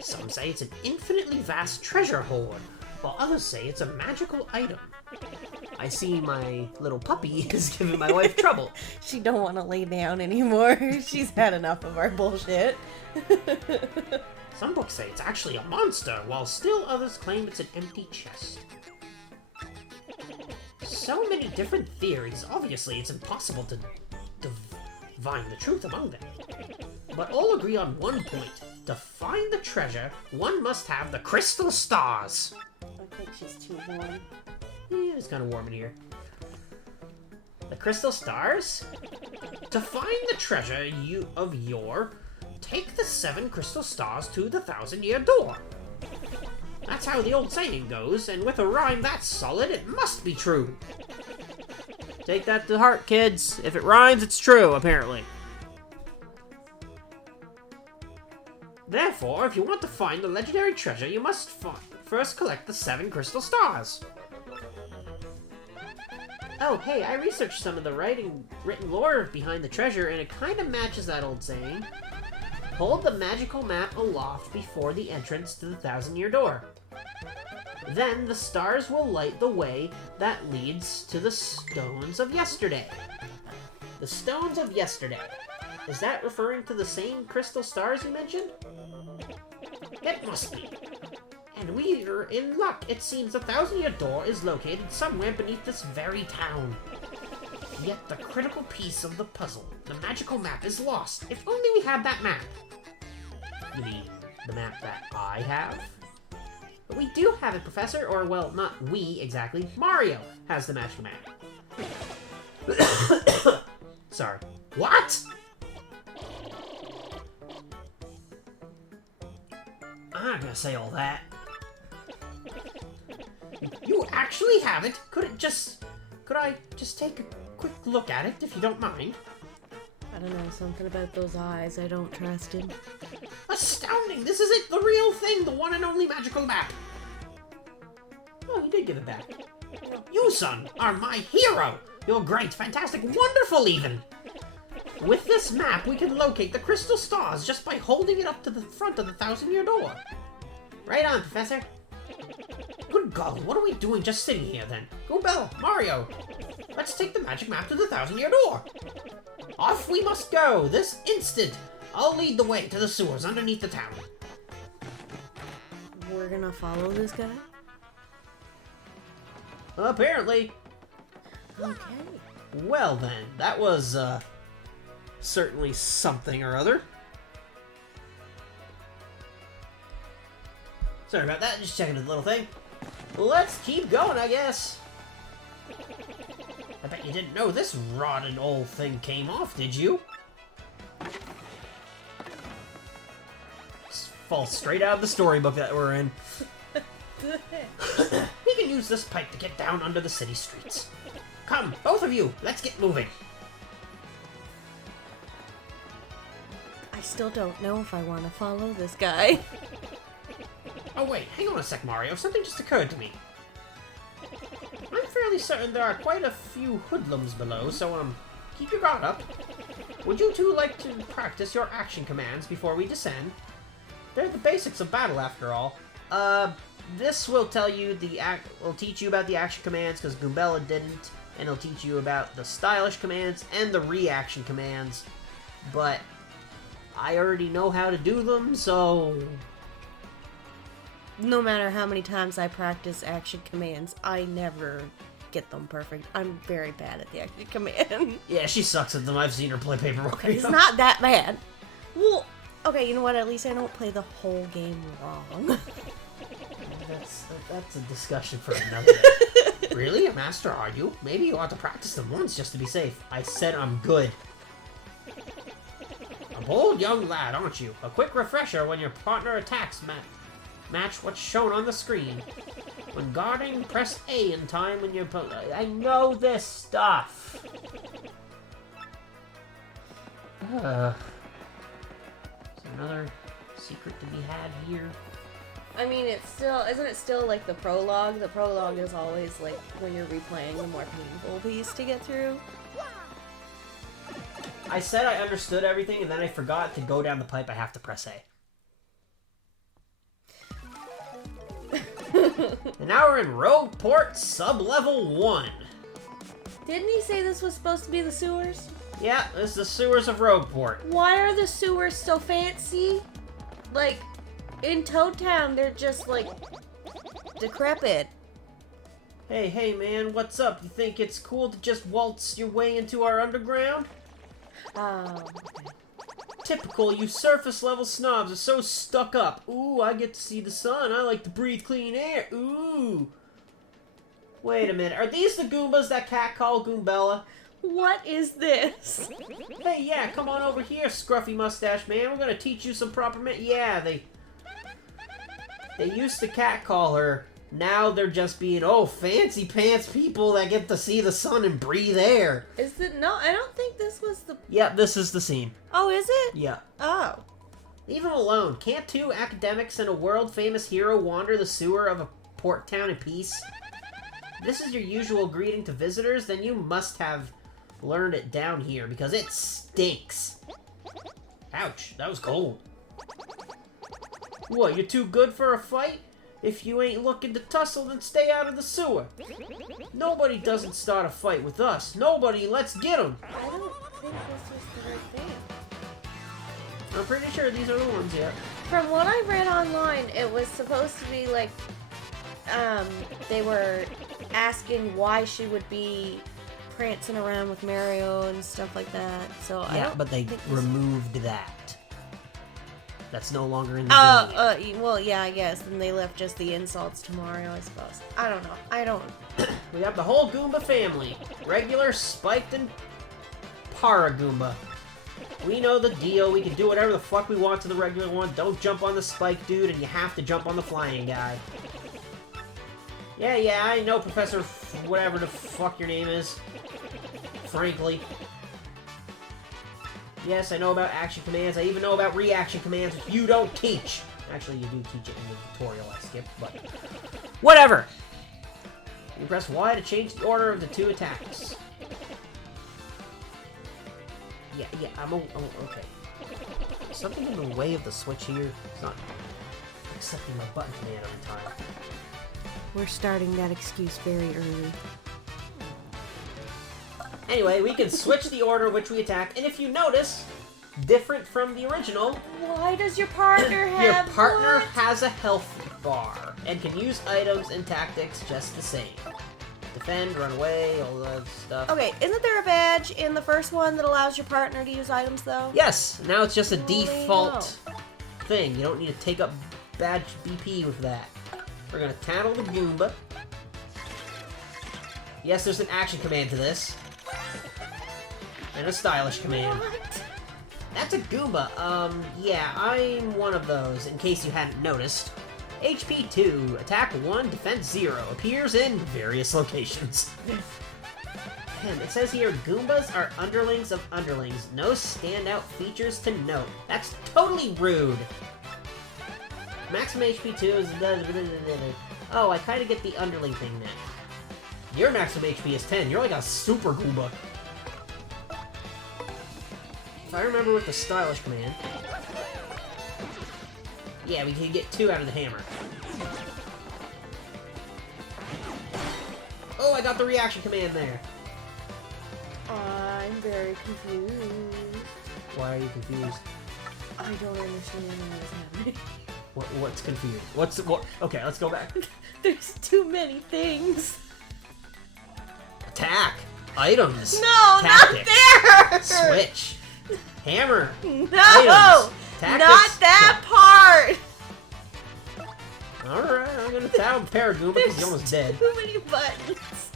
Some say it's an infinitely vast treasure hoard, while others say it's a magical item. I see my little puppy is giving my wife trouble. She don't want to lay down anymore. She's had enough of our bullshit. Some books say it's actually a monster, while still others claim it's an empty chest. So many different theories, obviously it's impossible to divine the truth among them. But all agree on one point. To find the treasure, one must have the crystal stars. I think she's too warm. Yeah, it's kind of warm in here. The crystal stars? To find the treasure of yore, take the 7 crystal stars to the 1,000-year door. That's how the old saying goes, and with a rhyme that's solid, it must be true. Take that to heart, kids. If it rhymes, it's true, apparently. Therefore, if you want to find the legendary treasure, you must first collect the 7 crystal stars. Oh, hey, I researched some of the written lore behind the treasure, and it kind of matches that old saying. Hold the magical map aloft before the entrance to the 1,000-year door. Then the stars will light the way that leads to the stones of yesterday. The stones of yesterday. Is that referring to the same crystal stars you mentioned? It must be. And we're in luck. It seems the 1,000-year door is located somewhere beneath this very town. Yet the critical piece of the puzzle, the magical map, is lost. If only we had that map. You mean the map that I have? But we do have it, Professor. Or, well, not we exactly. Mario has the magical map. Sorry. What? I'm not gonna say all that. You actually have it? Could I just take a quick look at it, if you don't mind? I don't know, something about those eyes. I don't trust him. Astounding! This is it, the real thing, the one and only magical map. Oh, you did give it back. You, son, are my hero! You're great, fantastic, wonderful even! With this map, we can locate the crystal stars just by holding it up to the front of the 1,000-year door. Right on, Professor. Good golly, what are we doing just sitting here then? Goombella, Mario, let's take the magic map to the 1,000-year door. Off we must go, this instant. I'll lead the way to the sewers underneath the town. We're gonna follow this guy? Apparently. Okay. Well then, that was, certainly something or other. Sorry about that, just checking the little thing. Let's keep going, I guess. I bet you didn't know this rotten old thing came off, did you? Just falls straight out of the storybook that we're in. We can use this pipe to get down under the city streets. Come, both of you, let's get moving. I still don't know if I want to follow this guy. Oh wait, hang on a sec, Mario. Something just occurred to me. I'm fairly certain there are quite a few hoodlums below, so, keep your guard up. Would you two like to practice your action commands before we descend? They're the basics of battle, after all. This will teach you about the action commands, because Goombella didn't, and it'll teach you about the stylish commands and the reaction commands, but I already know how to do them, so... No matter how many times I practice action commands, I never get them perfect. I'm very bad at the action command. Yeah, she sucks at them. I've seen her play Paper Mario. Okay, it's not that bad. Well, okay, you know what? At least I don't play the whole game wrong. That's a discussion for another day. Really? A master, are you? Maybe you ought to practice them once just to be safe. I said I'm good. A bold young lad, aren't you? A quick refresher when your partner attacks match what's shown on the screen. When guarding, press A in time when you're... I know this stuff. another secret to be had here? I mean, isn't it still like the prologue? The prologue is always like when you're replaying the more painful piece to get through. I said I understood everything, and then I forgot to go down the pipe. I have to press A. And now we're in Rogueport Sub-Level 1. Didn't he say this was supposed to be the sewers? Yeah, this is the sewers of Rogueport. Why are the sewers so fancy? Like, in Toad Town, they're just like decrepit. Hey man, what's up? You think it's cool to just waltz your way into our underground? Oh. Typical, you surface level snobs are so stuck up. Ooh, I get to see the sun. I like to breathe clean air. Ooh. Wait a minute, are these the Goombas that cat called Goombella? What is this? Hey, yeah, come on over here, scruffy mustache man. We're gonna teach you some proper yeah, they used to catcall her. Now they're just being, fancy pants people that get to see the sun and breathe air. Is it? No, I don't think this was the... Yep, this is the scene. Oh, is it? Yeah. Oh. Leave him alone. Can't two academics and a world-famous hero wander the sewer of a port town in peace? If this is your usual greeting to visitors, then you must have learned it down here, because it stinks. Ouch, that was cold. What, you're too good for a fight? If you ain't looking to tussle, then stay out of the sewer. Nobody doesn't start a fight with us. Nobody, let's get 'em. I don't think this was the right thing. I'm pretty sure these are the ones, yeah. From what I read online, it was supposed to be like, they were asking why she would be prancing around with Mario and stuff like that. So I Yeah, don't but they think this- removed that. That's no longer in the game. Well, yeah, I guess. Then they left just the insults to Mario, I suppose. I don't know. I don't. We got the whole Goomba family. Regular, spiked, and Paragoomba. We know the deal. We can do whatever the fuck we want to the regular one. Don't jump on the spike dude, and you have to jump on the flying guy. Yeah, I know, Professor whatever the fuck your name is. Frankly. Yes, I know about action commands. I even know about reaction commands, which you don't teach. Actually, you do teach it in the tutorial I skipped, but... Whatever! You press Y to change the order of the two attacks. Yeah, I'm okay. Something in the way of the switch here. It's not accepting my button command every time. We're starting that excuse very early. Anyway, we can switch the order which we attack, and if you notice, different from the original, Why does your partner have your partner what? has a health bar and can use items and tactics just the same. Defend, run away, all that stuff. Okay, isn't there a badge in the first one that allows your partner to use items, though? Yes, now it's just a Holy default thing. You don't need to take up badge BP with that. We're gonna tattle the Goomba. Yes, there's an action command to this. And a stylish command. What? That's a Goomba. Yeah, I'm one of those, in case you hadn't noticed. HP 2, attack 1, defense 0, appears in various locations. And it says here, Goombas are underlings of underlings. No standout features to note. That's totally rude. Maximum HP 2 is... Oh, I kind of get the underling thing now. Your maximum HP is 10. You're like a super Goomba. If I remember with the stylish command... Yeah, we can get 2 out of the hammer. Oh, I got the reaction command there. I'm very confused. Why are you confused? I don't understand what is happening. What's confused? What? Okay, let's go back. There's too many things. Attack. Items. No, Tactics. not there! Switch. Hammer. No! Items. Tactics. Not that part! Alright, I'm gonna tattle Paragoomba because he's almost dead. Too many buttons.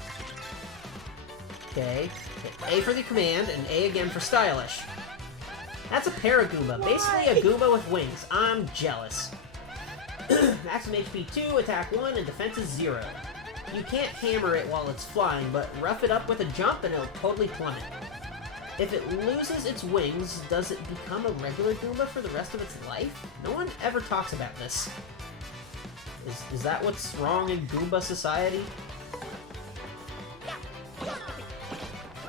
Okay. A for the command, and A again for stylish. That's a Paragoomba. Basically a Goomba with wings. I'm jealous. Maximum HP 2, attack 1, and defense is 0. You can't hammer it while it's flying, but rough it up with a jump and it'll totally plummet. If it loses its wings, does it become a regular Goomba for the rest of its life? No one ever talks about this. Is that what's wrong in Goomba society?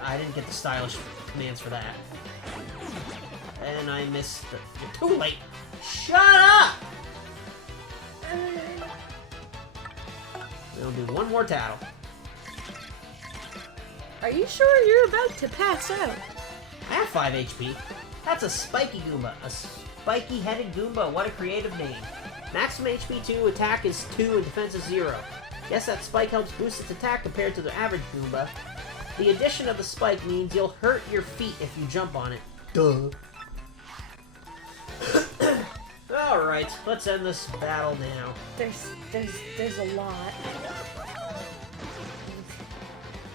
I didn't get the stylish commands for that. And I missed the... You're too late! Shut up! We'll do one more tattle. Are you sure you're about to pass out? I have 5 HP. That's a spiky Goomba. A spiky-headed Goomba. What a creative name. Maximum HP 2, attack is 2, and defense is 0. Yes, that spike helps boost its attack compared to the average Goomba. The addition of the spike means you'll hurt your feet if you jump on it. Duh. Alright, let's end this battle now. There's a lot.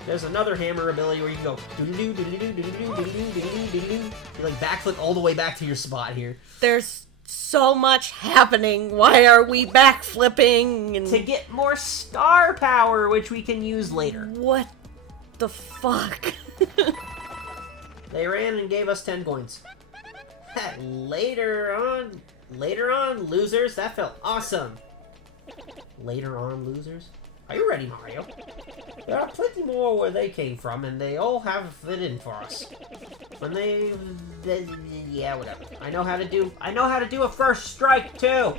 There's another hammer ability where you can go doo-doo, doo-doo, doo-doo, doo-doo, doo-doo, doo-doo. You like backflip all the way back to your spot here. There's so much happening. Why are we backflipping? And To get more star power, which we can use later. what the fuck? They ran and gave us 10 coins. Later on, losers. That felt awesome. Later on, losers. Are you ready, Mario? There are plenty more where they came from, and they all have fit in for us. When yeah, whatever. I know how to do a first strike too.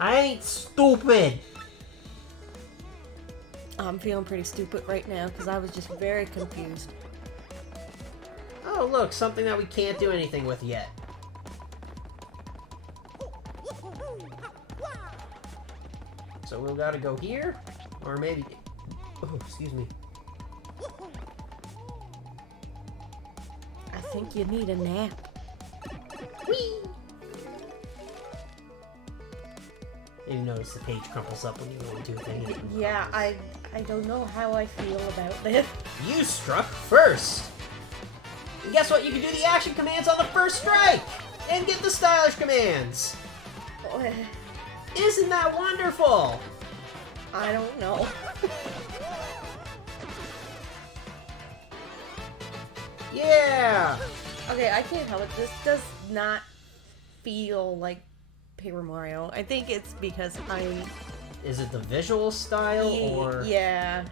I ain't stupid. I'm feeling pretty stupid right now because I was just very confused. Oh, look, something that we can't do anything with yet. So we'll gotta go here, or maybe... Oh, excuse me. I think you need a nap. Whee! You notice the page crumples up when you go into a thing. Yeah, I don't know how I feel about this. You struck first! And guess what? You can do the action commands on the first strike! And get the stylish commands! Isn't that wonderful? I don't know. Yeah! Okay, I can't help it. This does not feel like Paper Mario. I think it's because Is it the visual style, or... Yeah.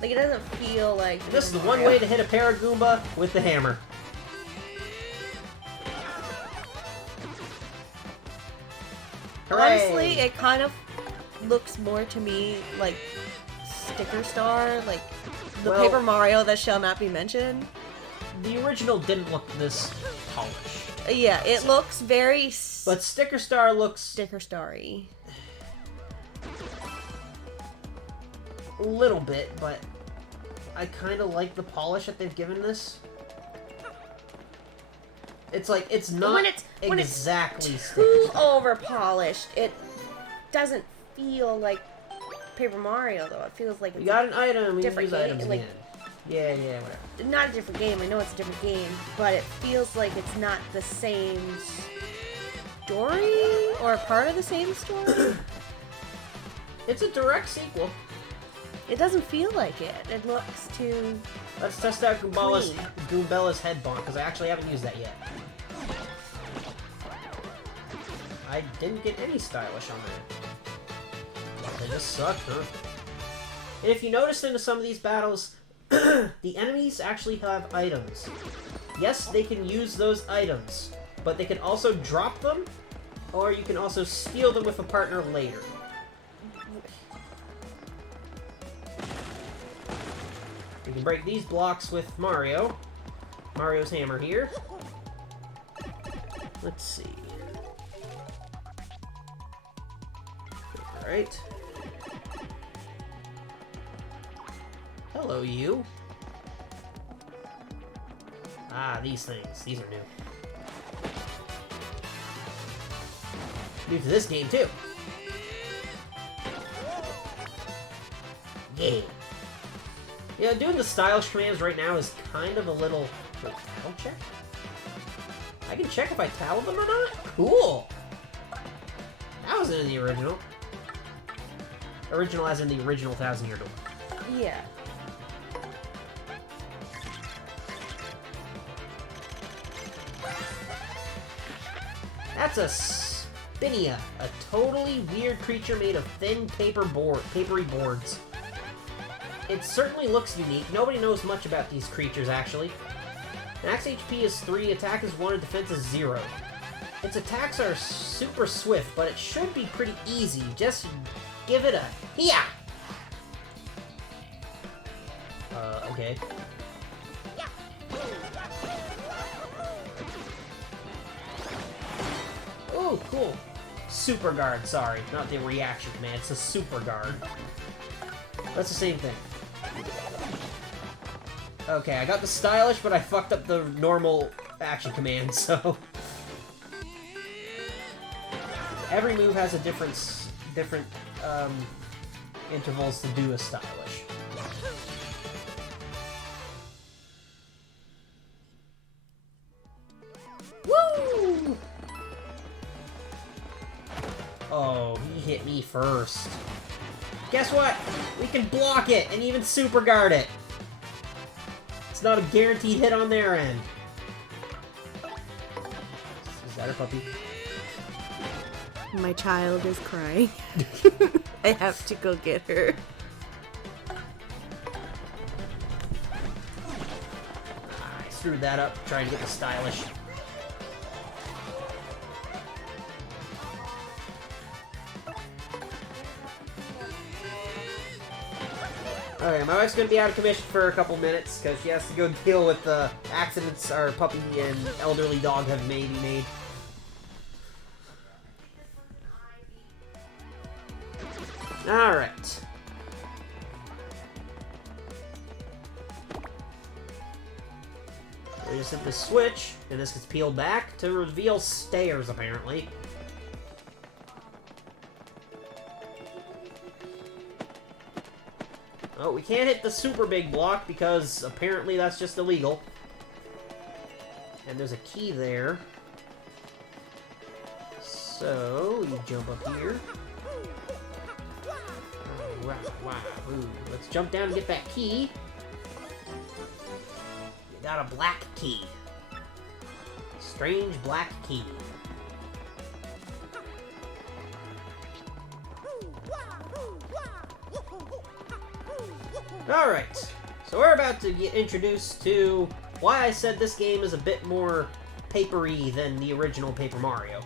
Like, it doesn't feel like This is the Paper one Mario. way to hit a Paragoomba with the hammer. Hooray! Honestly, it kind of looks more to me like Sticker Star, like the Well- Paper Mario that shall not be mentioned. The original didn't look this polished. Yeah, it looks very But Sticker Star looks Sticker Starry. a little bit, but I kind of like the polish that they've given this. It's like, it's not when it's exactly Sticker too Star. over polished. It doesn't feel like Paper Mario though. It feels like You it's got an item, we can different use items game, like- again. Yeah, whatever. not a different game. I know it's a different game, but it feels like it's not the same story or a part of the same story. It's a direct sequel. It doesn't feel like it. It looks too... Let's test out Goombella's Clean. head bonk, because I actually haven't used that yet. I didn't get any stylish on that. They just suck, huh? And if you notice into some of these battles, the enemies actually have items. Yes, they can use those items, but they can also drop them, or you can also steal them with a partner later. We can break these blocks with Mario. Mario's hammer here. Let's see. Alright. Hello, you. Ah, these things. These are new. New to this game, too. Yeah. Yeah, doing the stylish commands right now is kind of a little... Wait, tattle check? I can check if I tattle them or not? Cool! That wasn't in the original. Original as in the original 1000 Year Door. Yeah. That's a Spinia, a totally weird creature made of thin papery boards. It certainly looks unique. Nobody knows much about these creatures, actually. Max HP is 3, attack is 1, and defense is 0. Its attacks are super swift, but it should be pretty easy. Just give it a hiya! Okay. Oh, cool. Super guard, sorry. Not the reaction command, it's a super guard. That's the same thing. Okay, I got the stylish, but I fucked up the normal action command, so... Every move has a different intervals to do a stylish. Woo! Oh, he hit me first. Guess what? We can block it and even super guard it. It's not a guaranteed hit on their end. Is that a puppy? My child is crying. I have to go get her. I screwed that up trying to get the stylish. Okay, my wife's gonna be out of commission for a couple minutes because she has to go deal with the accidents our puppy and elderly dog have made. Alright. We just hit the switch, and this gets peeled back to reveal stairs, apparently. Oh, we can't hit the super big block because apparently that's just illegal. And there's a key there. So, you jump up here. Ooh, let's jump down and get that key. You got a black key. Strange black key. Alright, so we're about to get introduced to why I said this game is a bit more papery than the original Paper Mario.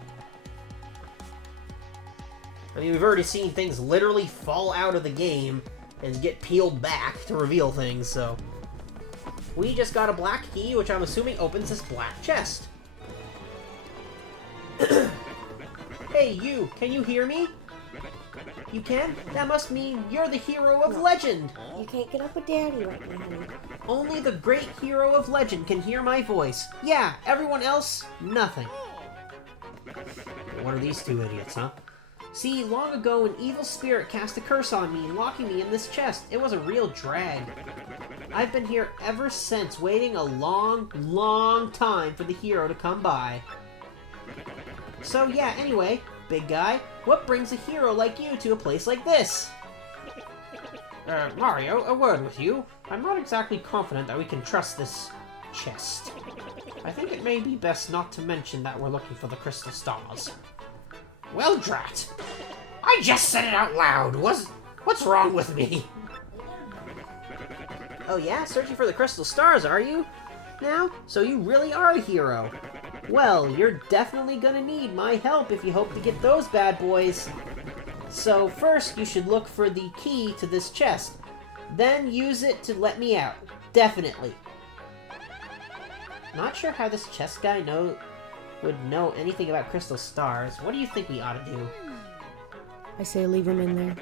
I mean, we've already seen things literally fall out of the game and get peeled back to reveal things, so... We just got a black key, which I'm assuming opens this black chest. Hey, you! Can you hear me? You can? That must mean you're the hero of legend! You can't get up with Daddy right now, honey. Only the great hero of legend can hear my voice. Yeah, everyone else, nothing. What are these two idiots, huh? See, long ago an evil spirit cast a curse on me, locking me in this chest. It was a real drag. I've been here ever since, waiting a long, long time for the hero to come by. So yeah, anyway, big guy, what brings a hero like you to a place like this? Mario, a word with you. I'm not exactly confident that we can trust this chest. I think it may be best not to mention that we're looking for the crystal stars. Well, drat. I just said it out loud. What's wrong with me? Oh yeah? Searching for the crystal stars, are you? Now? So you really are a hero. Well, you're definitely gonna need my help if you hope to get those bad boys. So first, you should look for the key to this chest. Then use it to let me out. Definitely. Not sure how this chest guy would know anything about crystal stars. What do you think we ought to do? I say leave him in there.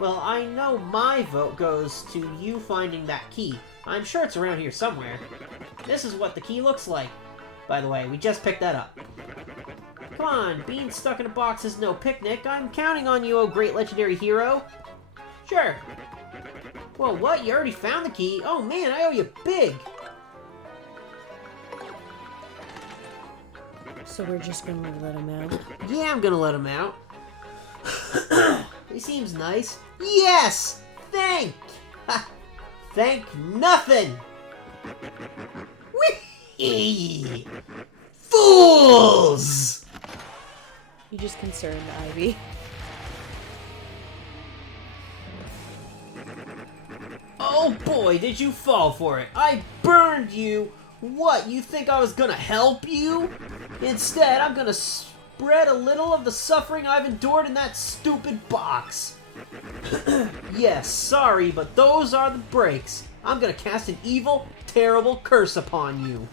Well, I know my vote goes to you finding that key. I'm sure it's around here somewhere. This is what the key looks like. By the way, we just picked that up. Come on, being stuck in a box is no picnic. I'm counting on you, oh great legendary hero. Sure. Well, what? You already found the key? Oh man, I owe you big. So we're just gonna let him out? Yeah, I'm gonna let him out. He seems nice. Yes! Thank! Thank nothing! Whee! Fools! You just concerned Ivy. Oh boy, did you fall for it. I burned you. What, you think I was gonna help you? Instead, I'm gonna spread a little of the suffering I've endured in that stupid box. Yes, sorry, but those are the breaks. I'm gonna cast an evil, terrible curse upon you.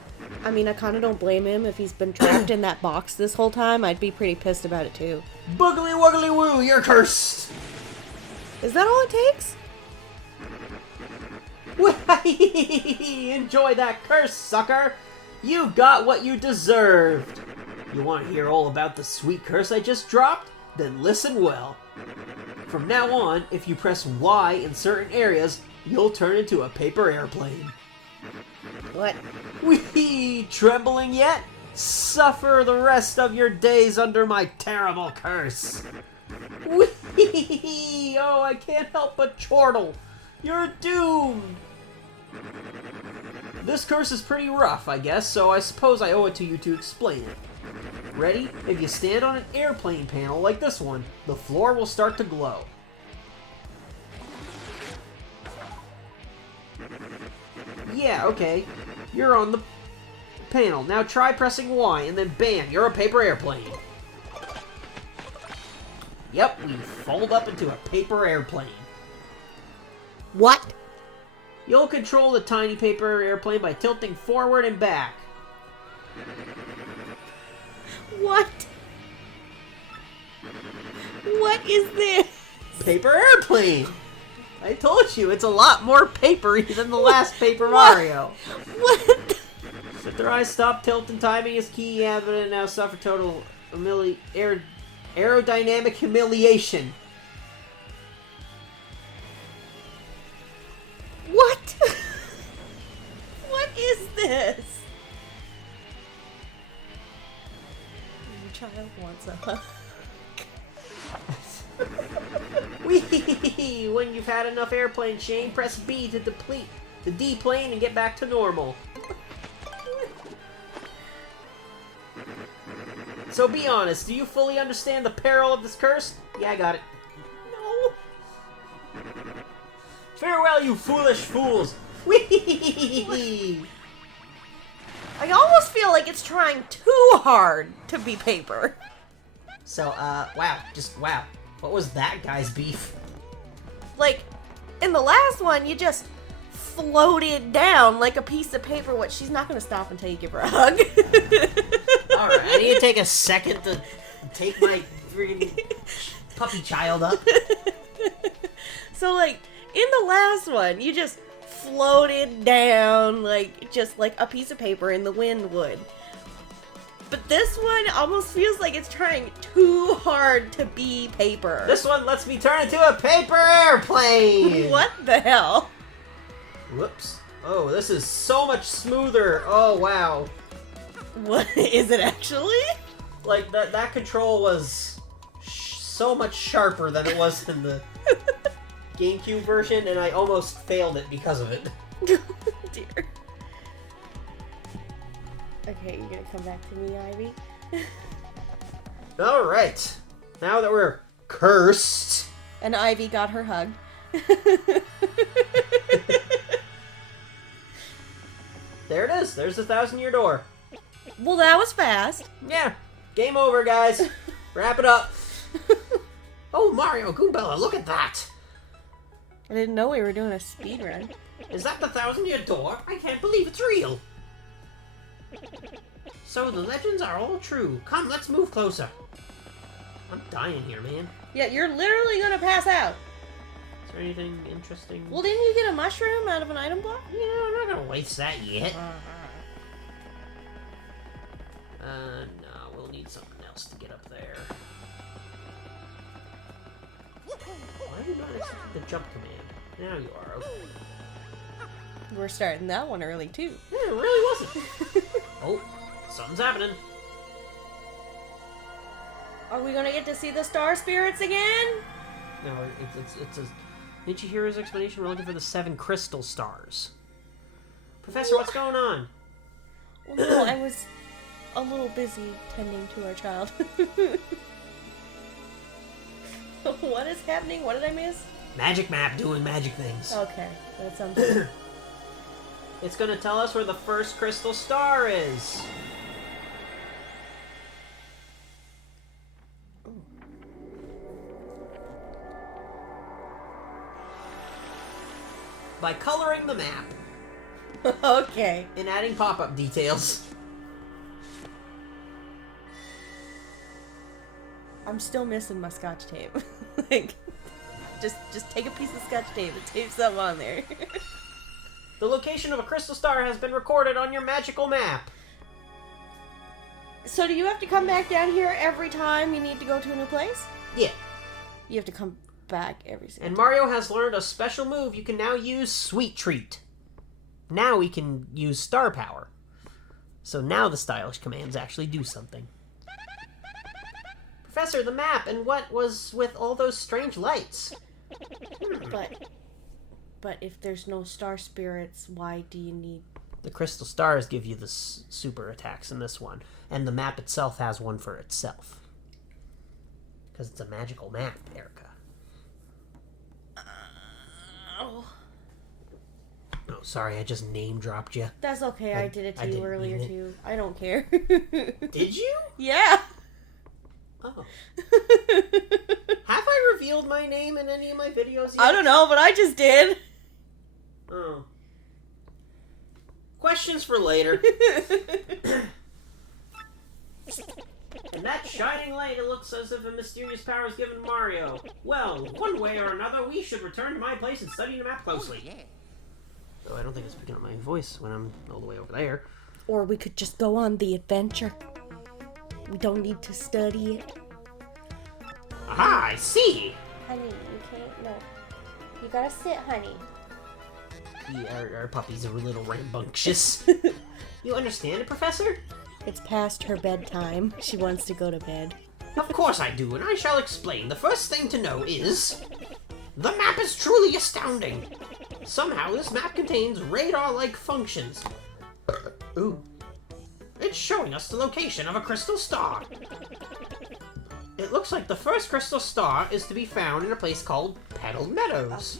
I mean, I kind of don't blame him if he's been trapped in that box this whole time. I'd be pretty pissed about it too. Boogly woogly woo, you're cursed! Is that all it takes? Enjoy that curse, sucker! You got what you deserved! You want to hear all about the sweet curse I just dropped? Then listen well. From now on, if you press Y in certain areas, you'll turn into a paper airplane. What? Whee! Trembling yet? Suffer the rest of your days under my terrible curse. Whee! Oh, I can't help but chortle. You're doomed! This curse is pretty rough, I guess, so I suppose I owe it to you to explain it. Ready? If you stand on an airplane panel like this one, the floor will start to glow. Yeah, okay. You're on the panel. Now try pressing Y, and then bam, you're a paper airplane. Yep, we fold up into a paper airplane. What? You'll control the tiny paper airplane by tilting forward and back. What? What is this? Paper airplane! I told you, it's a lot more papery than the last Paper Mario. What? If their eyes stop, tilt and timing is key. Yeah, but now suffer total aerodynamic humiliation. What? What is this? Your child wants a hug. Whee! When you've had enough airplane shame, press B to deplete the D plane and get back to normal. So be honest, do you fully understand the peril of this curse? Yeah, I got it. No. Farewell, you foolish fools! Whee! I almost feel like it's trying too hard to be paper. So, wow. What was that guy's beef? Like, in the last one, you just floated down like a piece of paper. What? She's not gonna stop until you give her a hug. Alright, I need to take a second to take my freaking puppy child up. So, like, in the last one, you just floated down just like a piece of paper in the wind would. But this one almost feels like it's trying too hard to be paper. This one lets me turn into a paper airplane! What the hell? Whoops. Oh, this is so much smoother. Oh, wow. What is it actually? Like, that control was so much sharper than it was in the GameCube version, and I almost failed it because of it. Dear. Okay, you're gonna come back to me, Ivy? Alright. Now that we're cursed. And Ivy got her hug. There it is. There's the 1,000-year door. Well, that was fast. Yeah. Game over, guys. Wrap it up. Oh, Mario Goombella, look at that. I didn't know we were doing a speed run. Is that the 1,000-year door? I can't believe it's real. So the legends are all true. Come, let's move closer. I'm dying here, man. Yeah, you're literally gonna pass out. Is there anything interesting? Well, didn't you get a mushroom out of an item block? Yeah, I'm not gonna waste that yet. No, we'll need something else to get up there. Why are you not accepting the jump command? Now you are. Okay. We're starting that one early, too. Yeah, it really wasn't. Oh, something's happening. Are we gonna get to see the star spirits again? No, it's a... Didn't you hear his explanation? We're looking for the 7 crystal stars. Professor, what's going on? Well, no, I was a little busy tending to our child. What is happening? What did I miss? Magic map doing magic things. Okay, that sounds good. It's gonna tell us where the first crystal star is. By coloring the map Okay. and adding pop-up details. I'm still missing my scotch tape. Like, just take a piece of scotch tape and tape something on there. The location of a crystal star has been recorded on your magical map. So do you have to come back down here every time you need to go to a new place? Yeah. You have to come back every single And time. Mario has learned a special move. You can now use Sweet Treat. Now we can use Star Power. So now the stylish commands actually do something. Professor, the map, and what was with all those strange lights? But if there's no star spirits, why do you need... The crystal stars give you the super attacks in this one. And the map itself has one for itself. Because it's a magical map, Erica. Oh, sorry, I just name dropped you. that's okay. I did it I to you didn't earlier mean it. too. I don't care. Did you? Yeah. Oh. Have I revealed my name in any of my videos yet? I don't know, but I just did. Oh. Questions for later. And that shining light, it looks as if a mysterious power is given Mario. Well, one way or another, we should return to my place and study the map closely. Yeah. Oh, I don't think it's picking up my voice when I'm all the way over there. Or we could just go on the adventure. We don't need to study it. Aha, I see! Honey, you can't. No. You gotta sit, honey. Our puppies are a little rambunctious. You understand it, Professor? It's past her bedtime. She wants to go to bed. Of course I do, and I shall explain. The first thing to know is... the map is truly astounding. Somehow this map contains radar-like functions. Ooh. It's showing us the location of a crystal star. It looks like the first crystal star is to be found in a place called Petal Meadows.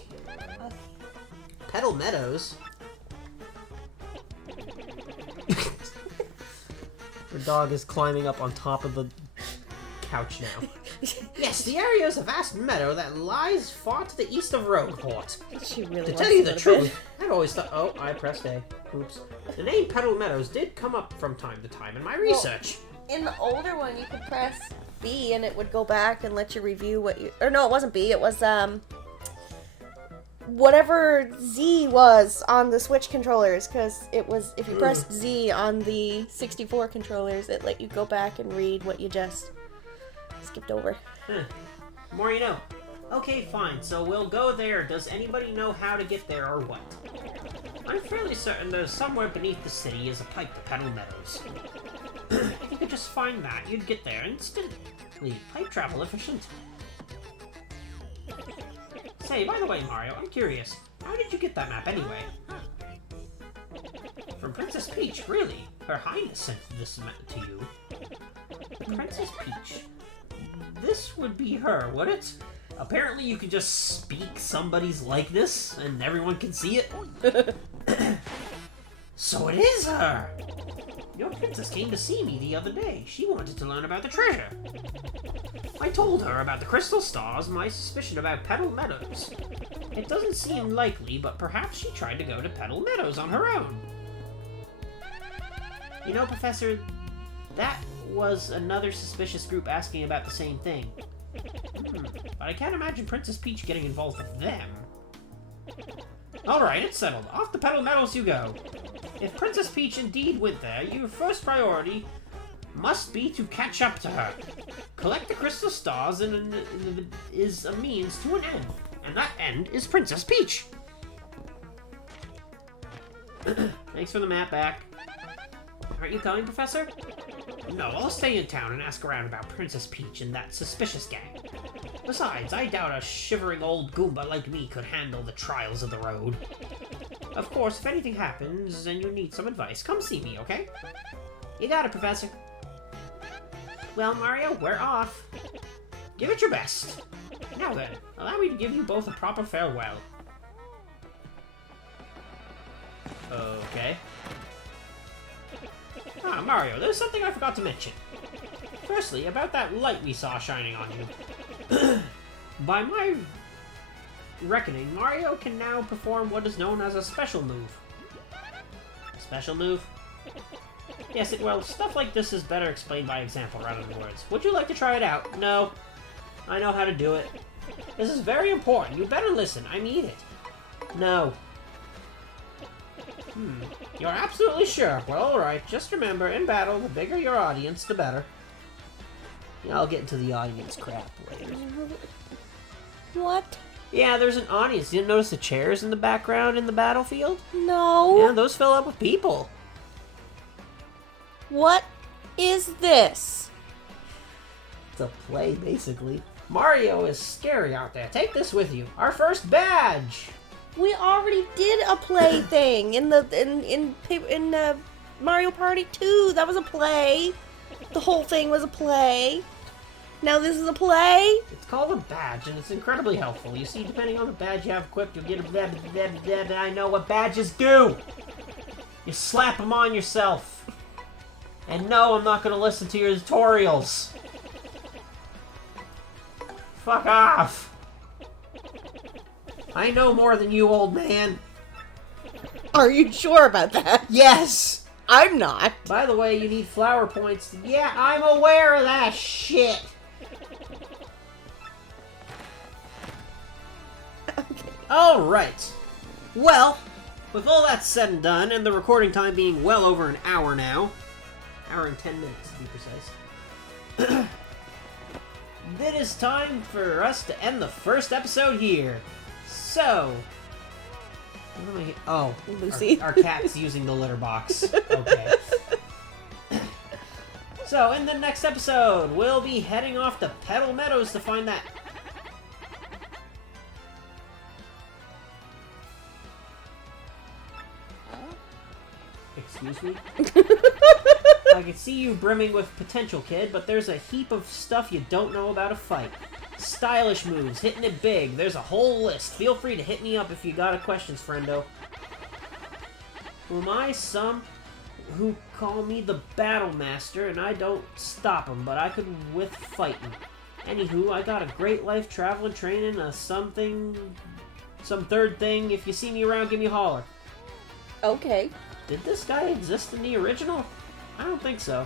Petal Meadows? Her dog is climbing up on top of the couch now. Yes, the area is a vast meadow that lies far to the east of Rogueport. She really To wants tell you to the go to truth, I've always thought... Oh, I pressed A. Oops. The name Petal Meadows did come up from time to time in my research. In the older one, you could press B and it would go back and let you review what you... Or no, it wasn't B. It was, whatever Z was on the Switch controllers. Because it was... If you pressed Z on the 64 controllers, it let you go back and read what you just skipped over. Huh. More you know. Okay, fine. So we'll go there. Does anybody know how to get there or what? I'm fairly certain there's somewhere beneath the city is a pipe to Petal Meadows. If you could just find that, you'd get there instantly. Pipe travel efficient. Say, by the way, Mario, I'm curious. How did you get that map anyway? From Princess Peach, really? Her Highness sent this map to you. Princess Peach. This would be her, would it? Apparently you can just speak somebody's likeness and everyone can see it. So it is her! Your princess came to see me the other day. She wanted to learn about the treasure. I told her about the crystal stars and my suspicion about Petal Meadows. It doesn't seem likely, but perhaps she tried to go to Petal Meadows on her own. You know, Professor, that was another suspicious group asking about the same thing. But I can't imagine Princess Peach getting involved with them. Alright, it's settled. Off to Petal Meadows you go. If Princess Peach indeed went there, your first priority must be to catch up to her. Collect the crystal stars is a means to an end, and that end is Princess Peach. Thanks for the map back. Aren't you coming, Professor? No, I'll stay in town and ask around about Princess Peach and that suspicious gang. Besides, I doubt a shivering old Goomba like me could handle the trials of the road. Of course, if anything happens and you need some advice, come see me, okay? You got it, Professor. Well, Mario, we're off. Give it your best. Now then, allow me to give you both a proper farewell. Okay. Ah, Mario, there's something I forgot to mention. Firstly, about that light we saw shining on you. By my reckoning, Mario can now perform what is known as a special move. A special move? Yes, well, stuff like this is better explained by example rather than words. Would you like to try it out? No. I know how to do it. This is very important. You better listen. I need it. No. You're absolutely sure. Well, alright. Just remember, in battle, the bigger your audience, the better. Yeah, I'll get into the audience crap later. What? Yeah, there's an audience. You didn't notice the chairs in the background in the battlefield? No. Yeah, those fill up with people. What is this? It's a play, basically. Mario is scary out there. Take this with you. Our first badge! We already did a play thing in Mario Party 2. That was a play. The whole thing was a play. Now this is a play? It's called a badge, and it's incredibly helpful. You see, depending on the badge you have equipped, you'll get a blah, blah, blah, blah, blah. I know what badges do! You slap them on yourself. And no, I'm not going to listen to your tutorials. Fuck off. I know more than you, old man. Are you sure about that? Yes! I'm not. By the way, you need flower points. Yeah, I'm aware of that shit. Okay. Alright. Well, with all that said and done, and the recording time being well over an hour now, hour and 10 minutes to be precise, it is time for us to end the first episode here. So, what am I... Oh, Lucy. Our cat's using the litter box. Okay. So, in the next episode, we'll be heading off to Petal Meadows to find that... Excuse me? I can see you brimming with potential, kid, but there's a heap of stuff you don't know about a fight. Stylish moves, hitting it big, there's a whole list. Feel free to hit me up if you got a questions, friendo. Who am I? Some who call me the Battle Master, and I don't stop 'em, but I could with fighting. Anywho, I got a great life traveling, training, some third thing. If you see me around, give me a holler. Okay. Did this guy exist in the original? I don't think so.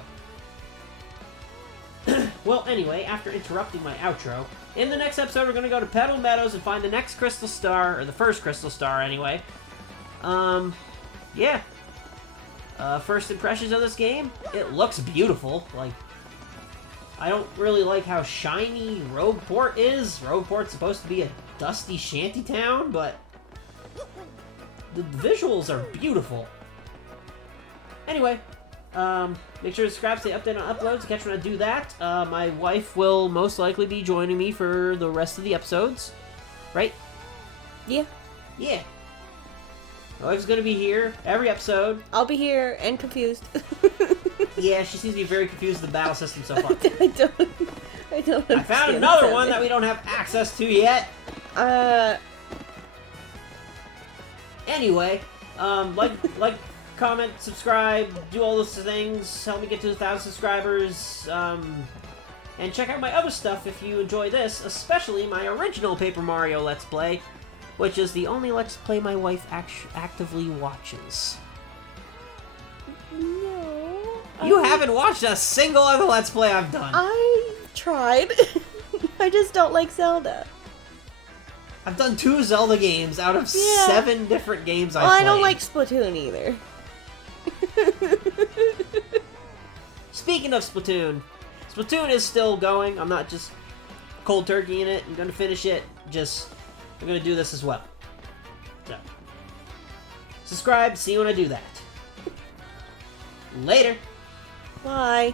Well, anyway, after interrupting my outro, in the next episode we're going to go to Petal Meadows and find the next Crystal Star, or the first Crystal Star anyway. Yeah. First impressions of this game? It looks beautiful. Like, I don't really like how shiny Rogueport is. Rogueport's supposed to be a dusty shantytown, but the visuals are beautiful. Anyway, make sure to subscribe, stay updated on uploads, to catch when I do that. My wife will most likely be joining me for the rest of the episodes. Right? Yeah. Yeah. My wife's gonna be here every episode. I'll be here and confused. Yeah, she seems to be very confused with the battle system so far. I don't I found another one that we don't have access to yet. Anyway, like, comment, subscribe, do all those things, help me get to 1,000 subscribers, and check out my other stuff if you enjoy this, especially my original Paper Mario Let's Play, which is the only Let's Play my wife actively watches. No. You haven't watched a single other Let's Play I've done. I tried. I just don't like Zelda. I've done 2 Zelda games out of 7 different games I've played. I don't like Splatoon either. Speaking of Splatoon, Splatoon is still going. I'm not just cold turkey in it. I'm going to finish it. I'm going to do this as well. So, subscribe, see when I do that. Later. Bye.